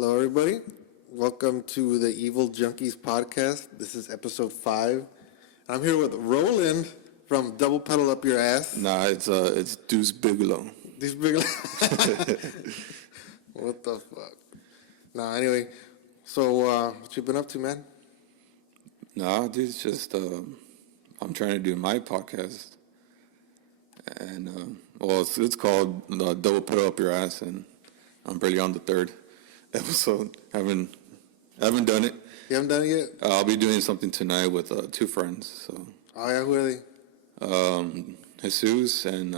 Hello, everybody. Welcome to the Evil Junkies podcast. This is episode 5. I'm here with Roland from Double Pedal Up Your Ass. Nah, it's Deuce Bigelow. Deuce Bigelow. What the fuck? Nah, anyway. So, what you been up to, man? Nah, dude, it's just I'm trying to do my podcast, and it's called Double Pedal Up Your Ass, and I'm barely on the 3rd episode. I haven't done it. You haven't done it yet? I'll be doing something tonight with 2 friends. So. Oh yeah, who are they? Jesus and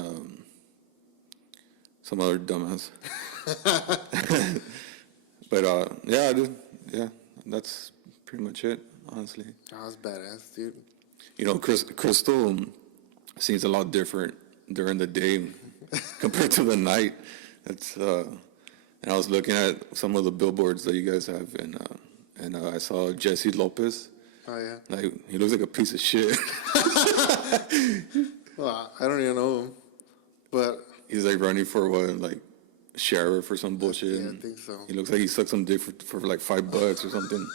some other dumbass. But yeah, dude. Yeah, that's pretty much it, honestly. Oh, that's badass, dude. You know, Crystal seems a lot different during the day compared to the night. It's and I was looking at some of the billboards that you guys have, and I saw Jesse Lopez. Oh yeah. Like, he looks like a piece of shit. Well, I don't even know him, but he's like running for like sheriff or some bullshit. Yeah, I think so. He looks like he sucked some dick for like $5 or something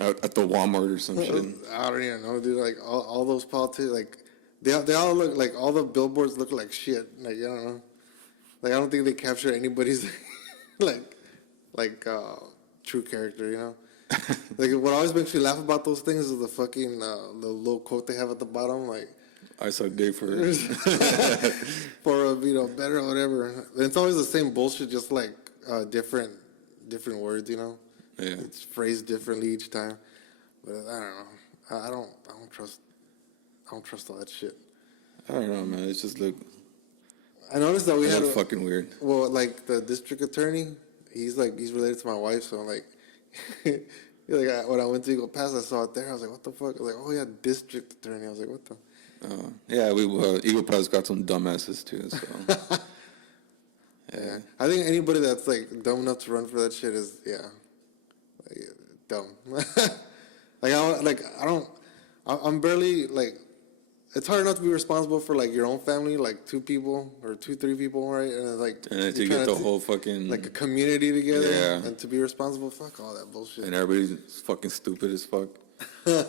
at the Walmart or some shit. I don't even know, dude. Like all those politics, like they all look like, all the billboards look like shit. Like, I don't know. Like, I don't think they capture anybody's like true character, you know. Like, what always makes me laugh about those things is the fucking the little quote they have at the bottom, like, I suck dick for for better or whatever. And it's always the same bullshit, just like different words, you know. Yeah. It's phrased differently each time. But I don't know. I don't trust all that shit. I don't know, man. It's just I noticed that we had fucking weird. Well, like the district attorney, he's related to my wife, so I'm like, when I went to Eagle Pass, I saw it there. I was like, what the fuck? I was like, oh yeah, district attorney. I was like, what the? Yeah, Eagle Pass got some dumbasses too. So yeah, I think anybody that's like dumb enough to run for that shit is dumb. I'm barely like. It's hard enough to be responsible for like your own family, like 2 people or 2-3 people, right? And to get the whole fucking like a community together, yeah. And to be responsible, fuck all that bullshit. And everybody's fucking stupid as fuck. Yeah,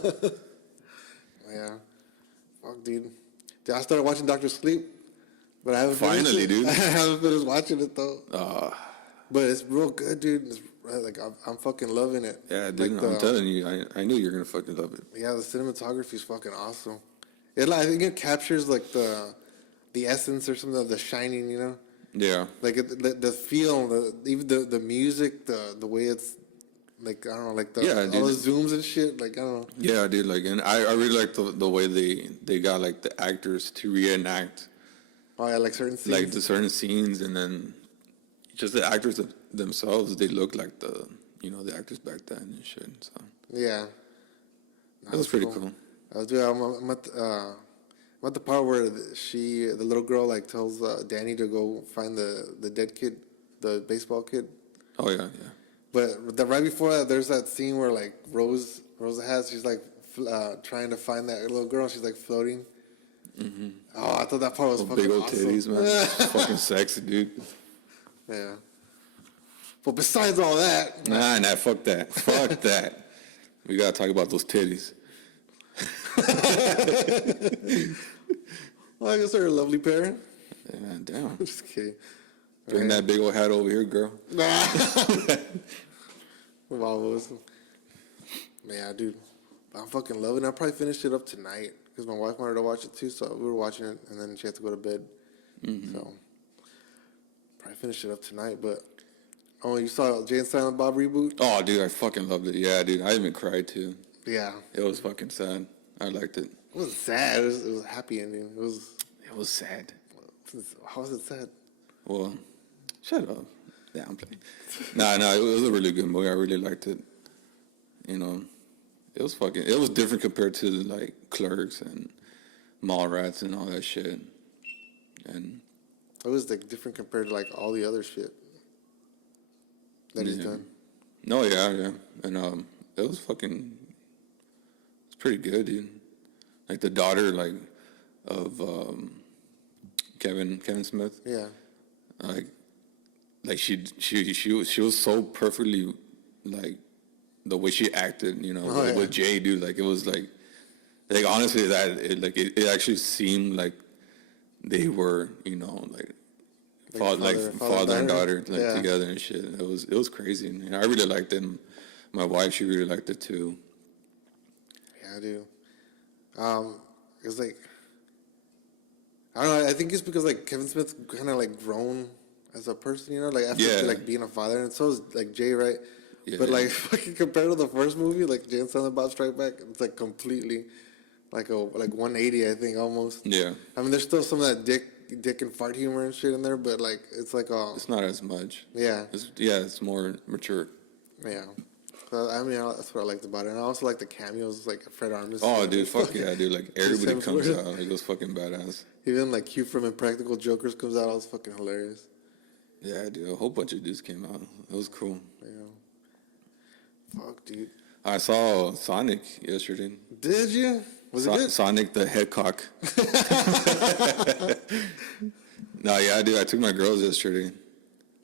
fuck, dude. I started watching Dr. Sleep, but I haven't Finally, dude. I haven't finished watching it though. But it's real good, dude. It's, like I'm fucking loving it. Yeah, dude. Like I'm telling you, I knew you were gonna fucking love it. Yeah, the cinematography is fucking awesome. I think it captures like the essence or something of The Shining, you know. Yeah. Like the feel, even the music, the way it's like, I don't know, like all the zooms and shit. Like, I don't know. Yeah, dude. Like, and I really like the way they got like the actors to reenact. Oh yeah, like certain scenes. Like the certain scenes, and then just the actors themselves. They look like the actors back then and shit. So yeah, that was pretty cool. I'm at the part where the little girl like tells Danny to go find the dead kid, the baseball kid. Oh yeah. But right before that, there's that scene where like Rosa she's like trying to find that little girl. And she's like floating. Mm-hmm. Oh, I thought that part was fucking big old awesome. Titties, man. Fucking sexy, dude. Yeah. But besides all that, nah, fuck that. Fuck that. We gotta talk about those titties. Well, I guess they're a lovely pair. Yeah, damn. I'm just kidding. Bring that big old hat over here, girl. Wow, yeah, dude, I'm fucking loving it. I'll probably finish it up tonight because my wife wanted to watch it too, so we were watching it, and then she had to go to bed. Mm-hmm. So probably finish it up tonight. But you saw Jay and Silent Bob reboot? Oh, dude, I fucking loved it. Yeah, dude, I even cried too. Yeah, it was fucking sad. I liked it. It was sad. It was a happy ending. It was sad. How was it sad? Well, shut up. Yeah, I'm playing. Nah, it was a really good movie. I really liked it. You know, it was different compared to like Clerks and Mallrats and all that shit. And it was like different compared to like all the other shit that he's done. No, yeah. And it was pretty good, dude. Like the daughter, like, of Kevin Smith. Yeah. Like like she was so perfectly like the way she acted, you know, with Jay, dude. Like it was like honestly that it actually seemed like they were, you know, like father and daughter like together and shit. It was crazy. And I really liked it. My wife, she really liked it too. Yeah, I do. It's like, I don't know. I think it's because like Kevin Smith's kind of like grown as a person, you know, like after like being a father, and so is like Jay, right? Yeah, but like fucking compared to the first movie, like Jay and Silent Bob Strike Back, it's like completely like 180, I think, almost. Yeah. I mean, there's still some of that dick and fart humor and shit in there, but like it's like it's not as much. Yeah. It's more mature. Yeah. So, I mean, that's what I liked about it. And I also like the cameos, like Fred Armisen. Oh, dude, fuck yeah, dude. Like, everybody comes out. Like, it was fucking badass. Even, like, Q from Impractical Jokers comes out. It was fucking hilarious. Yeah, dude. A whole bunch of dudes came out. It was cool. Yeah. Fuck, dude. I saw Sonic yesterday. Did you? Was it good? Sonic the Hedgehog. No, yeah, dude. I took my girls yesterday.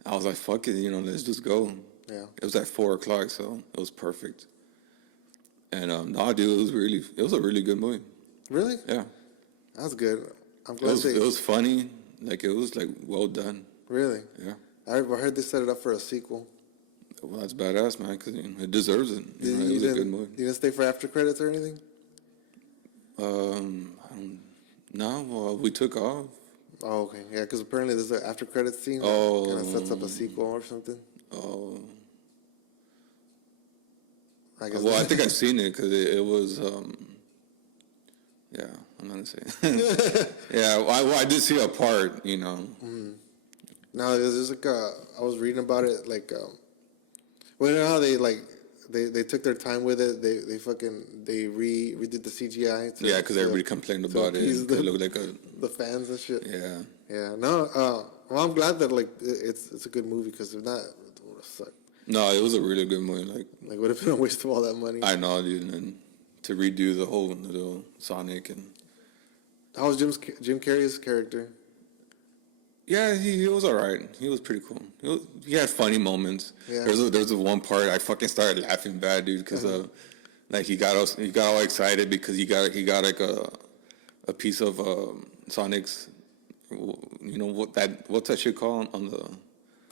I was like, fuck it, you know, let's just go. Yeah. It was at 4:00, so it was perfect. And no, dude, it was a really good movie. Really? Yeah. That's good. I'm glad it was funny. Like, it was like well done. Really? Yeah. I heard they set it up for a sequel. Well, that's badass, man, because it deserves it. You know, it was a good movie. You didn't stay for after credits or anything? No, well, we took off. Oh, okay. Yeah, because apparently there's an after credits scene that kind of sets up a sequel or something. Oh. I guess. Well, I think I've seen it because it was. Yeah, I'm not gonna say. Yeah, I did see a part, you know. Mm-hmm. No, there's like I was reading about it, like, well, you know how they took their time with it. They redid the CGI. Yeah, because everybody complained about it. It looked like the fans and shit. Yeah. Yeah. No. Well, I'm glad that like it's a good movie, because if not, it would have sucked. No, it was a really good movie. Like would have been a waste of all that money. I know, dude, and to redo the whole little Sonic and. How was Jim Carrey's character? Yeah, he was alright. He was pretty cool. He had funny moments. Yeah. There's one part I fucking started laughing bad, dude, because like he got all excited because he got like a piece of Sonic's, you know what's that shit called on the.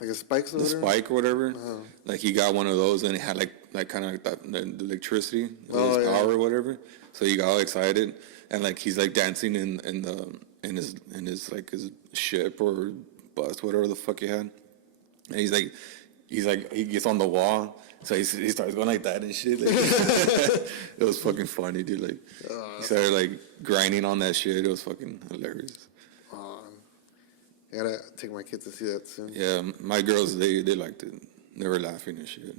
Like a spike or whatever? Spike or whatever. Uh-huh. Like he got one of those and it had like kind of like that the electricity, power or whatever. So he got all excited and like he's like dancing in his like his ship or bus, whatever the fuck he had. And he gets on the wall, so he starts going like that and shit. Like, it was fucking funny, dude. Like he started like grinding on that shit. It was fucking hilarious. I gotta take my kids to see that soon. Yeah, my girls they liked it. They were laughing and shit.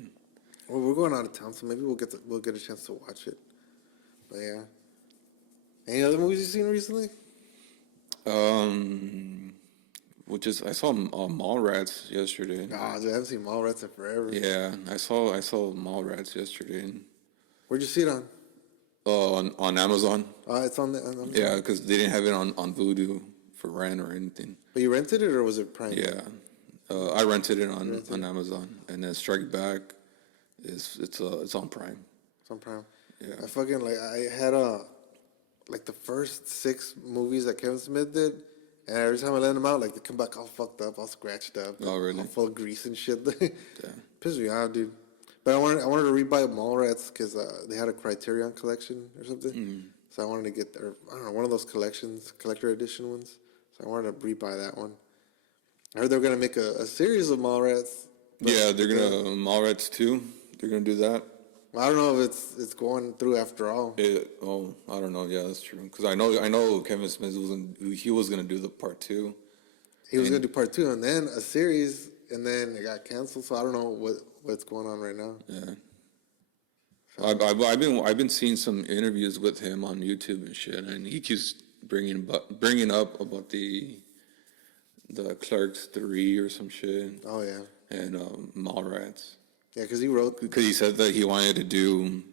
Well, we're going out of town, so maybe we'll get a chance to watch it. But yeah. Any other movies you've seen recently? I saw Mallrats yesterday. Oh, dude, I haven't seen Mallrats in forever. Yeah, I saw Mallrats yesterday. Where'd you see it on? On Amazon. It's on Amazon? Yeah, because they didn't have it on Vudu for rent or anything. But you rented it, or was it Prime? Yeah, I rented it on Amazon, and then Strike Back it's on Prime. It's on Prime. Yeah. I fucking I had the first 6 movies that Kevin Smith did, and every time I let them out, like they come back all fucked up, all scratched up. Oh really? All full of grease and shit. Pissed me off, dude. But I wanted to rebuy Mallrats because they had a Criterion collection or something. Mm. So I wanted to get one of those collector edition ones. So I wanted to rebuy that one. I heard they were gonna make a series of Mallrats. Yeah, they're gonna Mallrats 2. They're gonna do that. Well, I don't know if it's going through after all. I don't know. Yeah, that's true. Because I know Kevin Smith was gonna do the part 2. He was gonna do part 2 and then a series, and then it got canceled. So I don't know what's going on right now. Yeah. I've been seeing some interviews with him on YouTube and shit, and he keeps bringing up about the Clerks 3 or some shit. Oh yeah. And Mallrats. Yeah, because he said that he wanted to do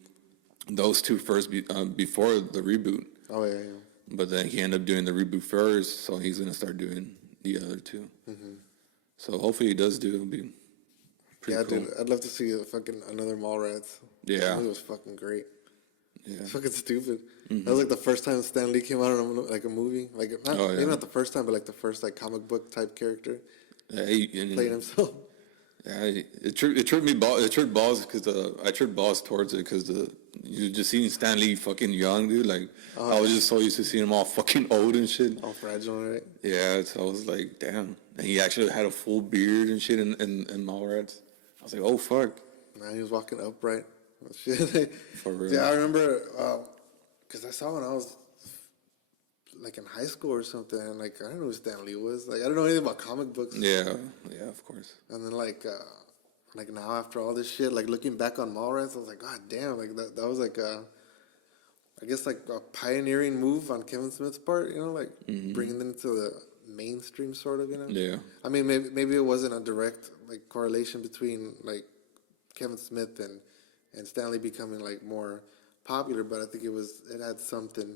those 2 first before the reboot. Oh yeah. But then he ended up doing the reboot first, so he's gonna start doing the other 2. Mm-hmm. So hopefully he does do it. It'll be pretty Yeah, cool. dude, I'd love to see another Mallrats. Yeah. That movie was fucking great. Yeah. It's fucking stupid. That was like the first time Stan Lee came out in like a movie. Like not, Oh, yeah. maybe not the first time, but like the first like comic book type character Yeah, playing himself. yeah, it tripped me balls. It tripped balls because I tripped balls towards it because you just seeing Stan Lee fucking young, dude. Like I was just so used to seeing him all fucking old and shit. All fragile, right? Yeah, so I was like, damn. And he actually had a full beard and shit in Mallrats. I was like, oh fuck. Man, he was walking upright. Shit. For real. Yeah, I remember because I saw when I was like in high school or something, and like I didn't know who Stan Lee was. Like I didn't know anything about comic books. Yeah, yeah, of course. And then like now after all this shit, like looking back on Mallrats, I was like, God damn, like that was like I guess like a pioneering move on Kevin Smith's part, you know, like bringing it into the mainstream sort of, you know. Yeah. I mean, maybe it wasn't a direct like correlation between like Kevin Smith and Stan Lee becoming like more popular, but I think it had something.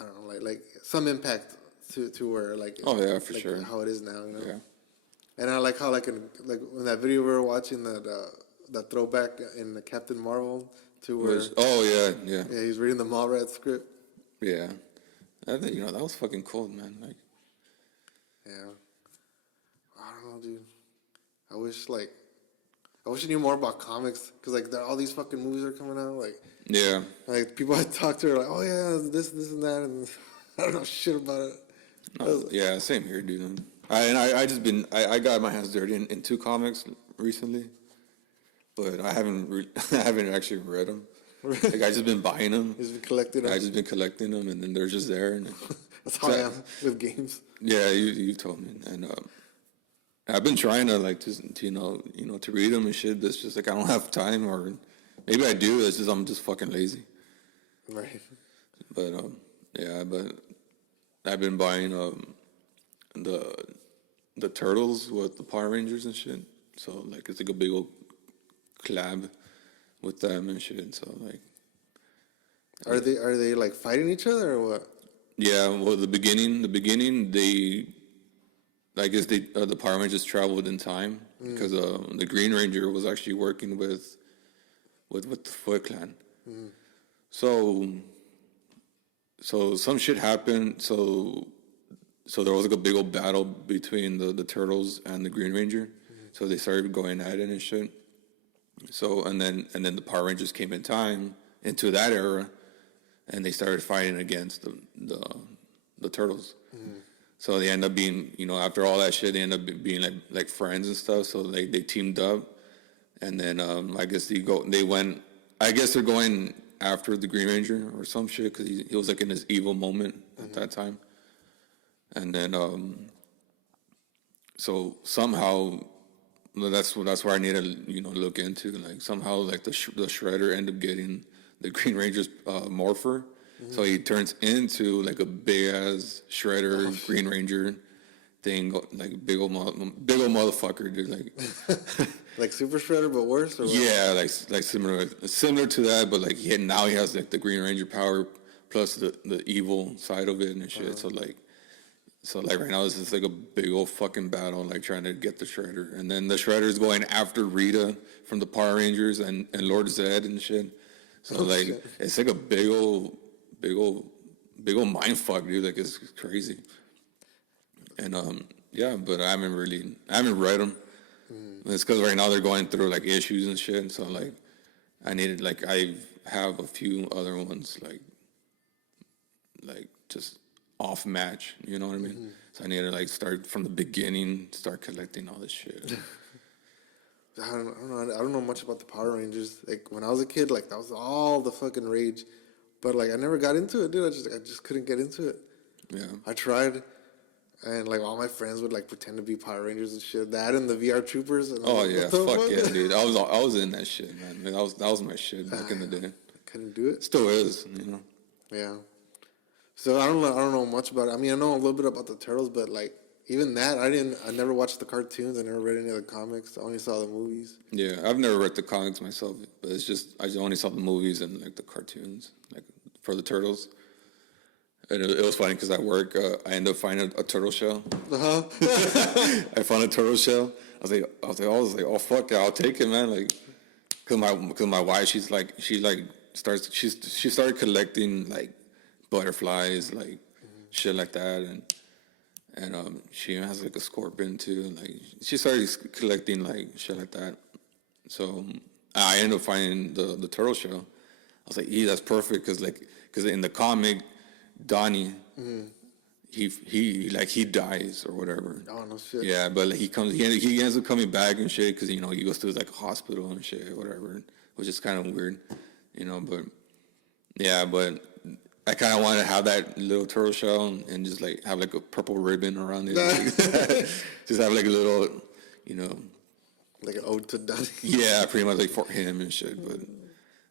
I don't know, like some impact to where like Oh yeah, for like sure. how it is now, you know. Yeah. And I like how like in that video we were watching that throwback in the Captain Marvel to where Oh yeah. yeah he's reading the Mallrats script. Yeah. That was fucking cool, man. Like, Yeah, I don't know, dude. I wish I knew more about comics because like all these fucking movies are coming out. yeah. Like people I talk to are like, oh yeah, this and that, and I don't know shit about it. No, yeah, same here, dude. I got my hands dirty in two comics recently, but I haven't I haven't actually read them. Like I just been buying them. He's been collecting them. I just been collecting them, and then they're just there. And That's how I am with games. yeah, you told me, and I've been trying to like to to read them and shit. But it's just like I don't have time, or maybe I do. It's just I'm just fucking lazy. Right. But yeah, but I've been buying the turtles with the Power Rangers and shit. So like it's like a big old collab with them and shit. So like, Are they like fighting each other or what? yeah. Well, the beginning, I guess the Power Rangers traveled in time because the Green Ranger was actually working with the Foot Clan. So some shit happened. So there was like a big old battle between the Turtles and the Green Ranger. So they started going at it and shit. So and then the Power Rangers came in time into that era, and they started fighting against the Turtles. So they end up being, after all that shit, they end up being like friends and stuff. So they teamed up, and then I guess they're going after the Green Ranger or some shit because he was like in his evil moment at that time. And then so somehow that's where I need to look into, like somehow like the Shredder end up getting the Green Ranger's morpher. So he turns into like a big ass Shredder Green Ranger thing, like big old motherfucker, dude. Like Like Super Shredder, but worse, or what? yeah, like similar to that, but like now he has like the Green Ranger power plus the evil side of it and shit. So like right now this is like a big old fucking battle, like trying to get the Shredder, and then the Shredder's going after Rita from the Power Rangers and Lord Zed and shit. So like shit. it's like a big old mind fuck, dude. Like it's crazy. And yeah, but I haven't read them. It's because right now they're going through like issues and shit. So like I have a few other ones like just off match. You know what I mean? So I need to like start from the beginning, start collecting all this shit. I don't know much about the Power Rangers. Like when I was a kid, like that was all the fucking rage. But like I never got into it, dude. I just couldn't get into it. Yeah. I tried, and like all my friends would like pretend to be Power Rangers and shit. That and the VR Troopers. And Oh like, yeah, what the fuck yeah, dude. I was in that shit, man. That was my shit back in the day. I couldn't do it. Still is, Yeah. So I don't know much about it. I mean, I know a little bit about the Turtles, but like even that, I never watched the cartoons. I never read any of the comics. I only saw the movies. Yeah, I've never read the comics myself, but I just only saw the movies and like the cartoons, like for the Turtles. And it was funny because at work, I ended up finding a turtle shell. Uh-huh. I found a turtle shell. I was like, oh fuck it, I'll take it, man. Like, cause my wife, she started collecting like butterflies, like shit like that, and she has like a scorpion too. And, like, she started collecting like shit like that. So I ended up finding the turtle shell. I was like, "Yeah, that's perfect," because in the comic, Donnie, he dies or whatever. Oh, no shit. Yeah, but like, he ends up coming back and shit because he goes to like a hospital and shit, whatever, which is kind of weird, But yeah, but I kind of want to have that little turtle shell and just like have like a purple ribbon around it, just have like a little, Like an ode to Donnie. yeah, pretty much like for him and shit. But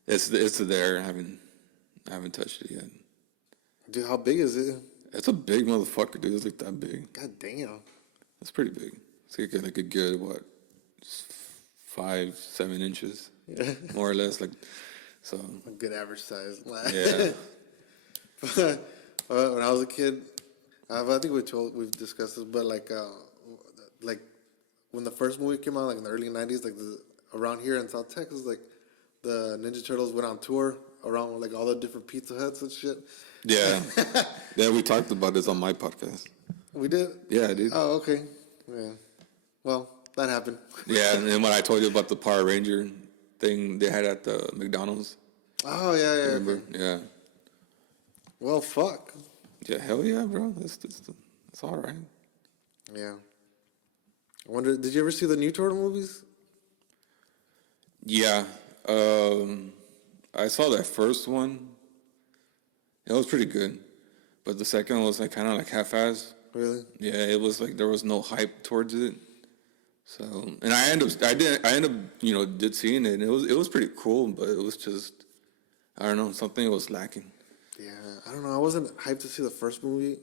it's there. I haven't touched it yet. Dude, how big is it? It's a big motherfucker, dude. It's like that big. God damn. It's pretty big. It's like a good, what, 5-7 inches, more or less. Like, so. A good average size. Yeah. When I was a kid, I think we've discussed this, but like when the first movie came out, like in the early '90s, like around here in South Texas, like the Ninja Turtles went on tour around like all the different Pizza Huts and shit. Yeah. Yeah, we talked about this on my podcast. We did? Yeah, dude. Oh, okay. Yeah. Well, that happened. Yeah, and then when I told you about the Power Ranger thing they had at the McDonald's. Oh, yeah. Remember? Okay. Yeah. Well, fuck. Yeah, hell yeah, bro. That's all right. Yeah. I wonder, did you ever see the new Turtle movies? Yeah. I saw that first one. It was pretty good. But the second one was like kind of like half-assed. Really? Yeah, it was like there was no hype towards it. So, and I ended up did seeing it, and it was pretty cool, but it was just, I don't know, something was lacking. Yeah, I don't know. I wasn't hyped to see the first movie,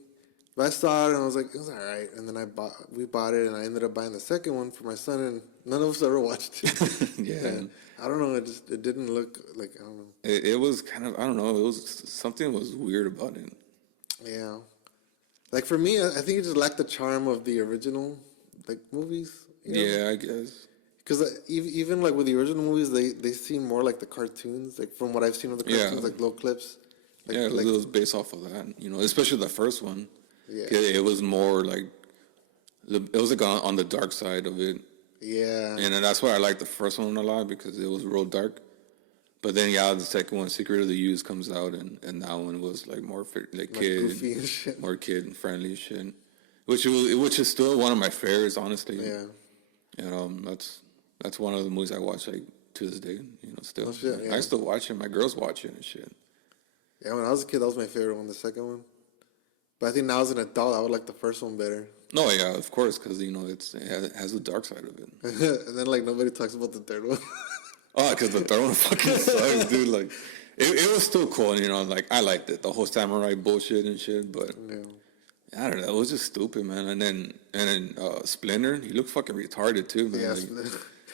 but I saw it and I was like, it was all right. And then we bought it, and I ended up buying the second one for my son, and none of us ever watched it. Yeah. And I don't know. It didn't look like, I don't know. It was kind of, I don't know. It was something was weird about it. Yeah, like for me, I think it just lacked the charm of the original like movies. Yeah, I guess. Because even like with the original movies, they seem more like the cartoons. Like from what I've seen of the cartoons, like little clips. Like, yeah, it was based off of that. Especially the first one. Yeah. It was more like it was like on the dark side of it. Yeah. And then that's why I liked the first one a lot because it was real dark. But then the second one, Secret of the Use, comes out, and that one was like more like kid, goofy and shit. more kid friendly shit. Which is still one of my favorites, honestly. Yeah. And that's one of the movies I watch like to this day. Still. Oh, shit, yeah. I still watch it. My girls watch it and shit. Yeah, when I was a kid, that was my favorite one, the second one. But I think now as an adult, I would like the first one better. No, yeah, of course, because it has the dark side of it. And then like nobody talks about the third one. Oh, because the third one fucking sucks, dude. Like, it was still cool, like I liked it, the whole samurai bullshit and shit. But Yeah. I don't know, it was just stupid, man. And then Splinter, he looked fucking retarded too, man. Yeah, Like,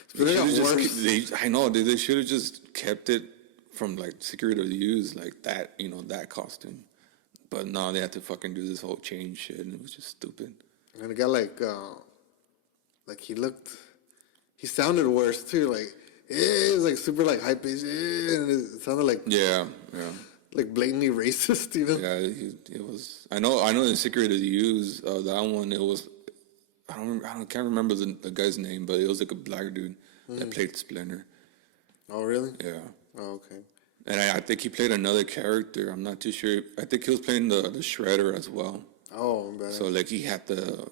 Splinter got worse. I know, dude. They should have just kept it from like Secret of the Use, like that, that costume. But no, they had to fucking do this whole change shit, and it was just stupid. And it got like he sounded worse too. Like it was like super like high pitched, and it sounded like like blatantly racist, Yeah, it was. I know. In Secret of the Use, that one, it was. Can't remember the guy's name, but it was like a black dude that played Splinter. Oh really? Yeah. Oh okay. And I think he played another character. I'm not too sure. I think he was playing the Shredder as well. Oh, man. So like he had the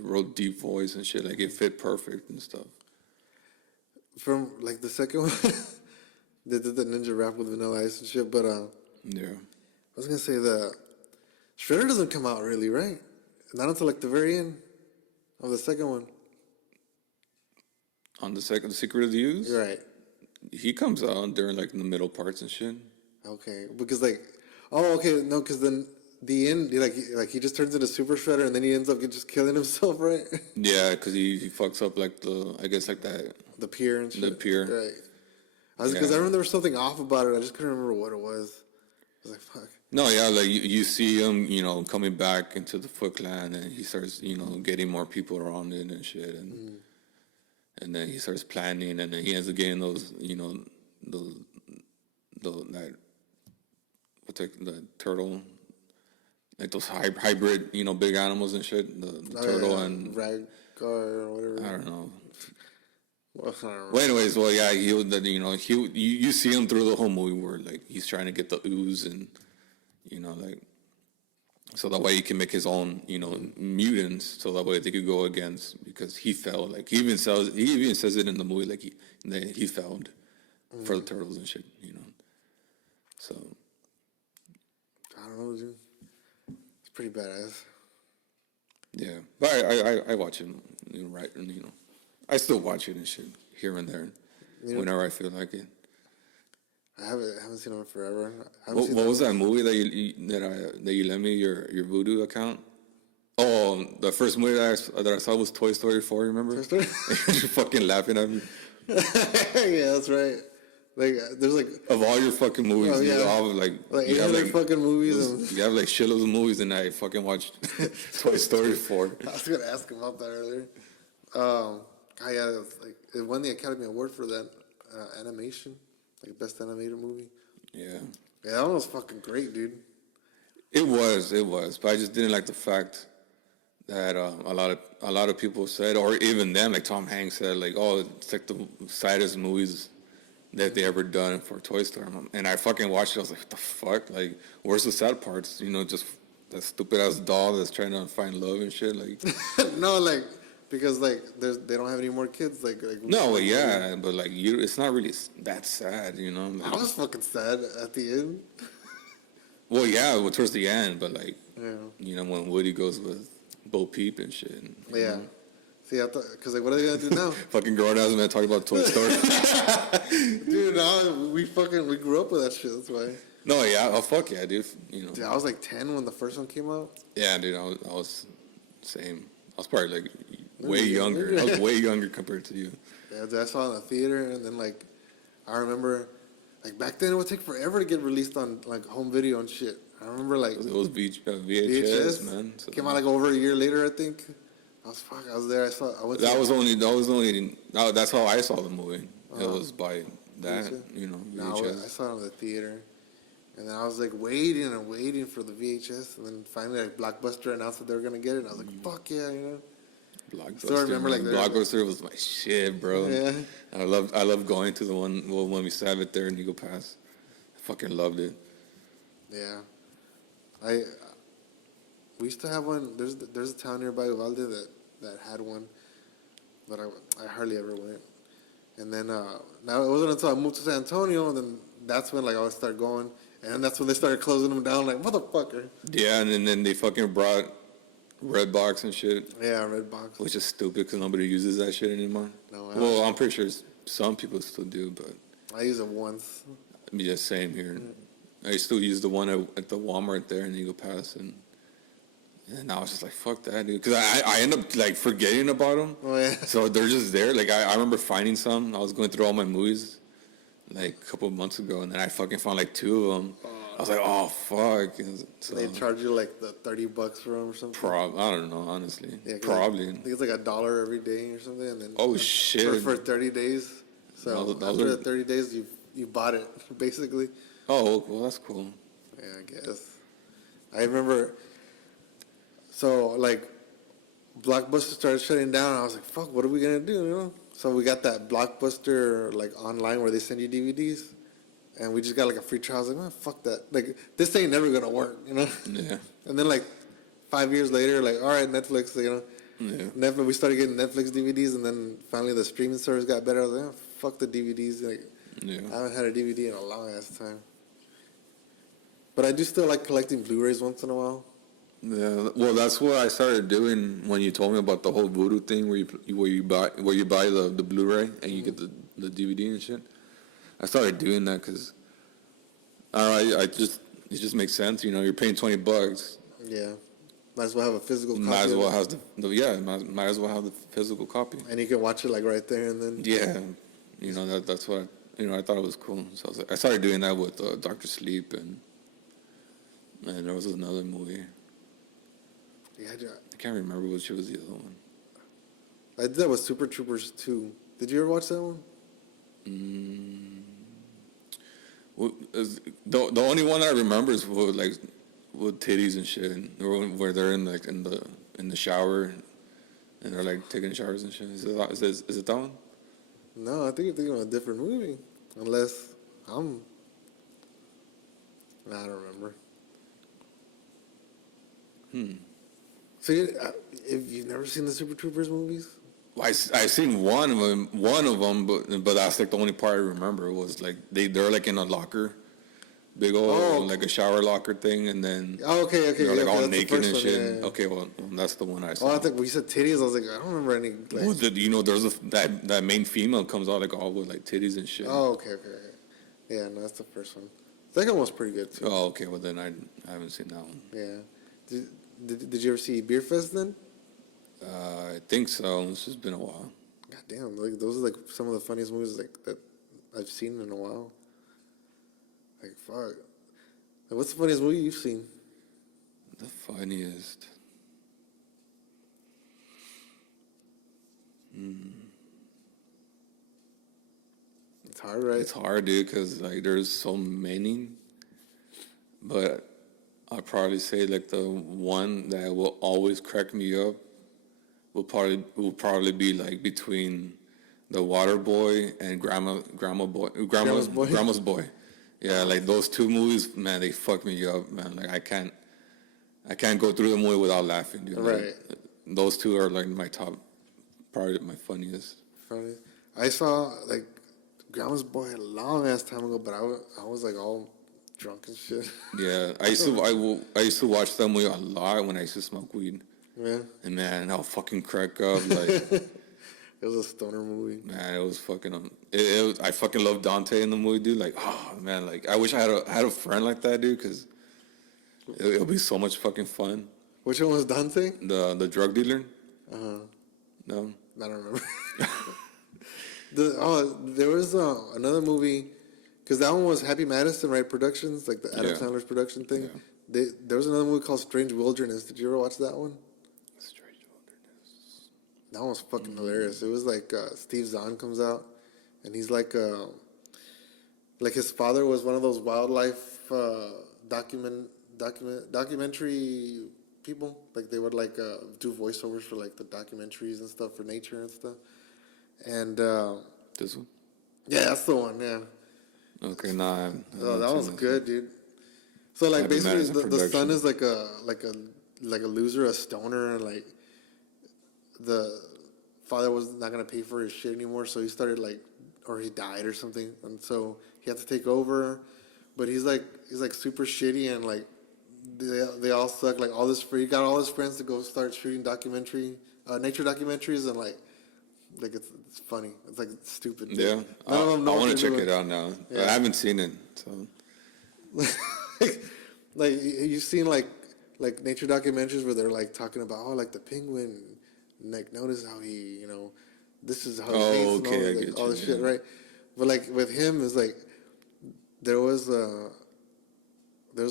real deep voice and shit. Like it fit perfect and stuff. From like the second one, they did the ninja rap with Vanilla Ice and shit. But Yeah. I was gonna say the Shredder doesn't come out really, right? Not until like the very end of the second one. On the Secret of the Use? You're right. He comes out during like the middle parts and shit. Okay, because like, oh, okay, no, because then the end, like he just turns into Super Shredder and then he ends up just killing himself, right? Yeah, because he fucks up like that. The pier and shit. The pier. Right. Because I remember there was something off about it. I just couldn't remember what it was. I was like, fuck. No, yeah, like you see him, coming back into the Foot Clan, and he starts, getting more people around it and shit, and then he starts planning, and then he ends up getting those, those, that the turtle, like those hybrid, big animals and shit, the turtle and rag or whatever. I don't know. Well, I don't remember. Well, anyways, well, yeah, you see him through the whole movie where like he's trying to get the ooze and like so that way he can make his own mutants so that way they could go against because he fell like he even says it in the movie like he failed for the turtles and shit so I don't know, dude. It's pretty badass. yeah, but I watch it right and I still watch it and shit here and there whenever I feel like it. I haven't seen him in forever. What was that movie that you lent me your Voodoo account? Oh, the first movie that I saw was Toy Story 4. Remember? Toy Story? You're fucking laughing at me. Yeah, that's right. Like there's like of all your fucking movies, you all like 800 fucking movies. You have like shitloads of movies, and I fucking watched Toy Story 4. I was gonna ask about that earlier. Yeah, it won the Academy Award for that animation, like best animated movie. Yeah, that one was fucking great, dude. It was, but I just didn't like the fact that a lot of people said, or even them, like Tom Hanks said, like, oh, it's like the saddest movies that they ever done for Toy Story. And I fucking watched it. I was like, what the fuck? Like, where's the sad parts? Just that stupid ass doll that's trying to find love and shit. Like, no, like because like they don't have any more kids. Like no, yeah, but like it's not really that sad, Like, I was fucking sad at the end. Well, yeah, towards the end, but like, when Woody goes with Bo Peep and shit. And, yeah. See, I thought, because like, what are they gonna do now? Fucking grown ass man talking about Toy Story. Dude, no, we grew up with that shit. That's why. No, yeah, oh fuck yeah, dude. Dude, I was like 10 when the first one came out. Yeah, dude, I was same. I was probably like way younger. I was way younger compared to you. Yeah, dude, I saw it in the theater, and then like, I remember, like back then it would take forever to get released on like home video and shit. I remember like it was VHS, man. So came out like over a year later, I think. I was there. That's how I saw the movie. It was by that, VHS. No, I saw it in the theater. And then I was like waiting and waiting for the VHS. And then finally, like, Blockbuster announced that they were going to get it. And I was like, fuck yeah, Blockbuster. Still remember, like, Blockbuster was my shit, bro. Yeah. I love going to the one when we sat it there and you go past. I fucking loved it. Yeah. We used to have one. There's a town nearby Uvalde that had one, but I hardly ever went. And then now it wasn't until I moved to San Antonio, and then that's when like I would start going, and that's when they started closing them down. Like motherfucker. Yeah, and then they fucking brought Redbox and shit. Yeah, Redbox. Which is stupid because nobody uses that shit anymore. No. Well, I'm pretty sure some people still do, but I use it once. Yeah, same here. I still use the one at the Walmart there, and you go past and. And I was just like, fuck that, dude. Because I end up, like, forgetting about them. Oh, yeah. So they're just there. Like, I remember finding some. I was going through all my movies, like, a couple of months ago. And then I fucking found, like, 2 of them. I was like, oh, fuck. So, they charge you, like, the $30 for them or something? I don't know, honestly. Yeah, probably. I think it's, like, $1 every day or something. And then oh, shit. For 30 days. So after the 30 days, you bought it, basically. Oh, well, that's cool. Yeah, I guess. I remember... So, like, Blockbuster started shutting down, and I was like, fuck, what are we going to do, So we got that Blockbuster, like, online where they send you DVDs, and we just got, like, a free trial. I was like, man, fuck that. Like, this ain't never going to work, Yeah. And then, like, 5 years later, like, all right, Netflix, Yeah. We started getting Netflix DVDs, and then finally the streaming service got better. I was like, oh, fuck the DVDs. Like, Yeah. I haven't had a DVD in a long-ass time. But I do still like collecting Blu-rays once in a while. Yeah, well, that's what I started doing when you told me about the whole Voodoo thing, where you buy the Blu-ray and you get the DVD and shit. I started doing that because it just makes sense. You're paying $20. Yeah, might as well have a physical copy. Might as well have might as well have the physical copy. And you can watch it like right there and then. Yeah, that's what I thought it was cool. So I started doing that with Dr. Sleep and And there was another movie. Yeah, I can't remember which was the other one. I did that with Super Troopers 2. Did you ever watch that one? The only one I remember is with titties and shit, and where they're in the shower, and they're like taking showers and shit. Is it that one? No, I think you're thinking of a different movie. Unless I'm... Nah, I don't remember. So if you've never seen the Super Troopers movies? Well, I seen one of them, but that's like the only part I remember was like they're like in a locker, big old like a shower locker thing, and then Okay. they're like Yeah, all that's the naked and first shit. one, yeah. Okay, well that's the one I saw. Oh, I think when you said titties, I was like, I don't remember any. Like... Well, there's that main female comes out like all with like titties and shit. Oh, okay. Yeah, no, that's the first one. Second one was pretty good too. Oh, okay. Well, then I haven't seen that one. Yeah. Did you ever see Beer Fest then? I think so. It's just been a while. God damn, like those are like some of the funniest movies like that I've seen in a while. Like fuck. Like, what's the funniest movie you've seen? The funniest. It's hard, right? It's hard, dude, because like there's so many. But I'd probably say like the one that will always crack me up will probably be like between the Water Boy and Grandma's Boy. Yeah, like those two movies, man, they fuck me up, man. Like I can't go through the movie without laughing, dude. Right. Like, those two are like my top, probably my funniest. Funny. I saw like Grandma's Boy a long ass time ago, but I was like all drunk and shit. Yeah, I used to watch that movie a lot when I used to smoke weed. Yeah. And man, I'll fucking crack up like. It was a stoner movie. Man, it was fucking. I fucking love Dante in the movie, dude. Like, oh man, like I wish I had a friend like that, dude, because it'll be so much fucking fun. Which one was Dante? The drug dealer. No, I don't remember. There was another movie, because that one was Happy Madison, right? Productions, like the Adam Sandler's production thing. Yeah. There was another movie called Strange Wilderness. Did you ever watch that one? Strange Wilderness. That one was fucking hilarious. It was like Steve Zahn comes out, and he's like his father was one of those wildlife documentary people. Like they would like do voiceovers for like the documentaries and stuff for nature and stuff. And This one. yeah, that's the one. Yeah. Okay, nah. That was good, dude. So like Happy basically Madison the son production. is like a loser, a stoner, and like the father was not gonna pay for his shit anymore, so he started or he died or something, and so he had to take over. But he's like super shitty, and like they all suck. Like he got all his friends to go start shooting nature documentaries, and like it's funny. It's like stupid. Yeah, I want to check it out now. Yeah. I haven't seen it, so. Like you've seen like nature documentaries where they're like talking about like the penguin, like notice how he this is how he tastes and all this shit, right? But like with him is like there was a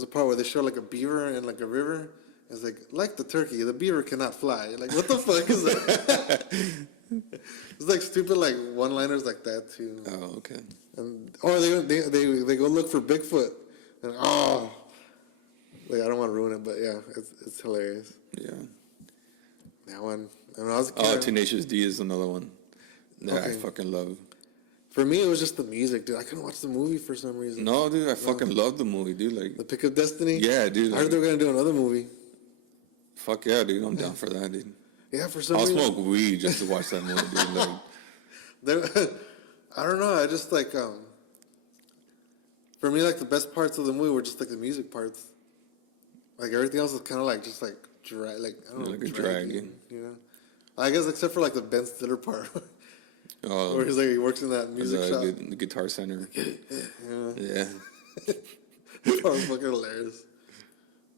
part where they show like a beaver in like a river. It's like the turkey, the beaver cannot fly. Like what the fuck is that? It's like stupid like one-liners like that too. Oh, okay. And or they go look for Bigfoot. And like I don't want to ruin it, but yeah, it's hilarious. Yeah. That one. And when I was a kid, Tenacious D is another one that I fucking love. For me, it was just the music, dude. I couldn't watch the movie for some reason. No, dude, I fucking love the movie, dude. Like The Pick of Destiny. Yeah, dude. I heard they were gonna do another movie. Fuck yeah, dude. I'm down for that, dude. Yeah, for some reason. I'll smoke weed just to watch that movie, dude. Like, I don't know. I just like for me, like the best parts of the movie were just like the music parts. Like everything else was kind of like just like drag, like I don't know, like a dragging. You know, I guess except for like the Ben Stiller part, where he's like he works in that music shop, the Guitar Center. Yeah. That was fucking hilarious.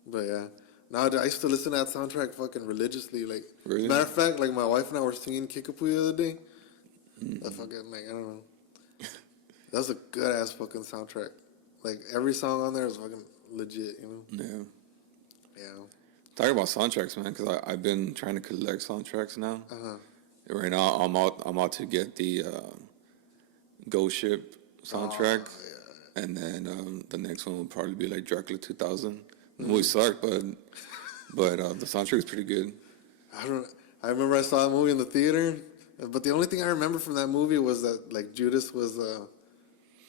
But yeah, now I used to listen to that soundtrack fucking religiously. Like, really? Matter of fact, like my wife and I were singing Kickapoo the other day. That fucking like I don't know. That was a good ass fucking soundtrack. Like every song on there is fucking legit, you know. Yeah. Yeah. Talking about soundtracks, man, because I've been trying to collect soundtracks now. Uh-huh. Right now, I'm out to get the Ghost Ship soundtrack, and then the next one will probably be like Dracula 2000. The movie sucked, but the soundtrack is pretty good. I remember I saw that movie in the theater, but the only thing I remember from that movie was that like Judas was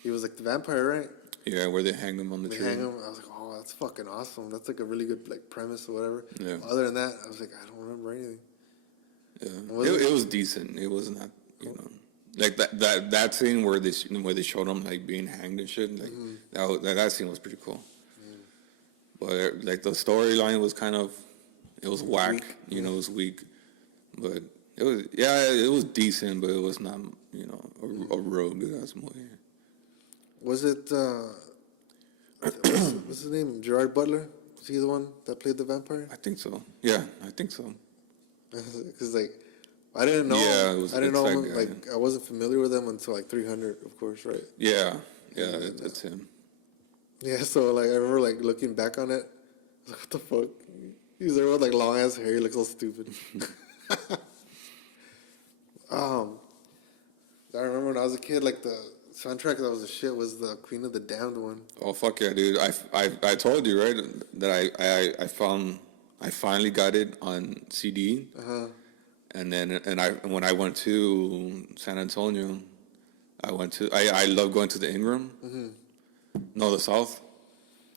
he was like the vampire, right? Yeah, where they hang him on the They tree. hang him. I was like, oh, that's fucking awesome. That's like a really good like premise or whatever. Yeah. Other than that, I was like, I don't remember anything. Yeah, it was decent. It was not, like that scene where they showed him like being hanged and shit. Like that scene was pretty cool. But like the storyline was kind of, it was whack. Weak. It was weak. But it was decent, but it was not a real good ass movie. Was it what's his name? Gerard Butler? Was he the one that played the vampire? I think so. Yeah, I think so. Because like I didn't know. Yeah, I didn't know him, guy. like I wasn't familiar with him until like 300, of course, right? Yeah, that's him. Yeah, so like I remember like looking back on it, I was like, what the fuck? He's there with like long ass hair. He looks all stupid. I remember when I was a kid, like the soundtrack that was the shit was the Queen of the Damned one. Oh fuck yeah, dude! I told you right that I finally got it on CD. And then when I went to San Antonio, I love going to the Ingram. No, the South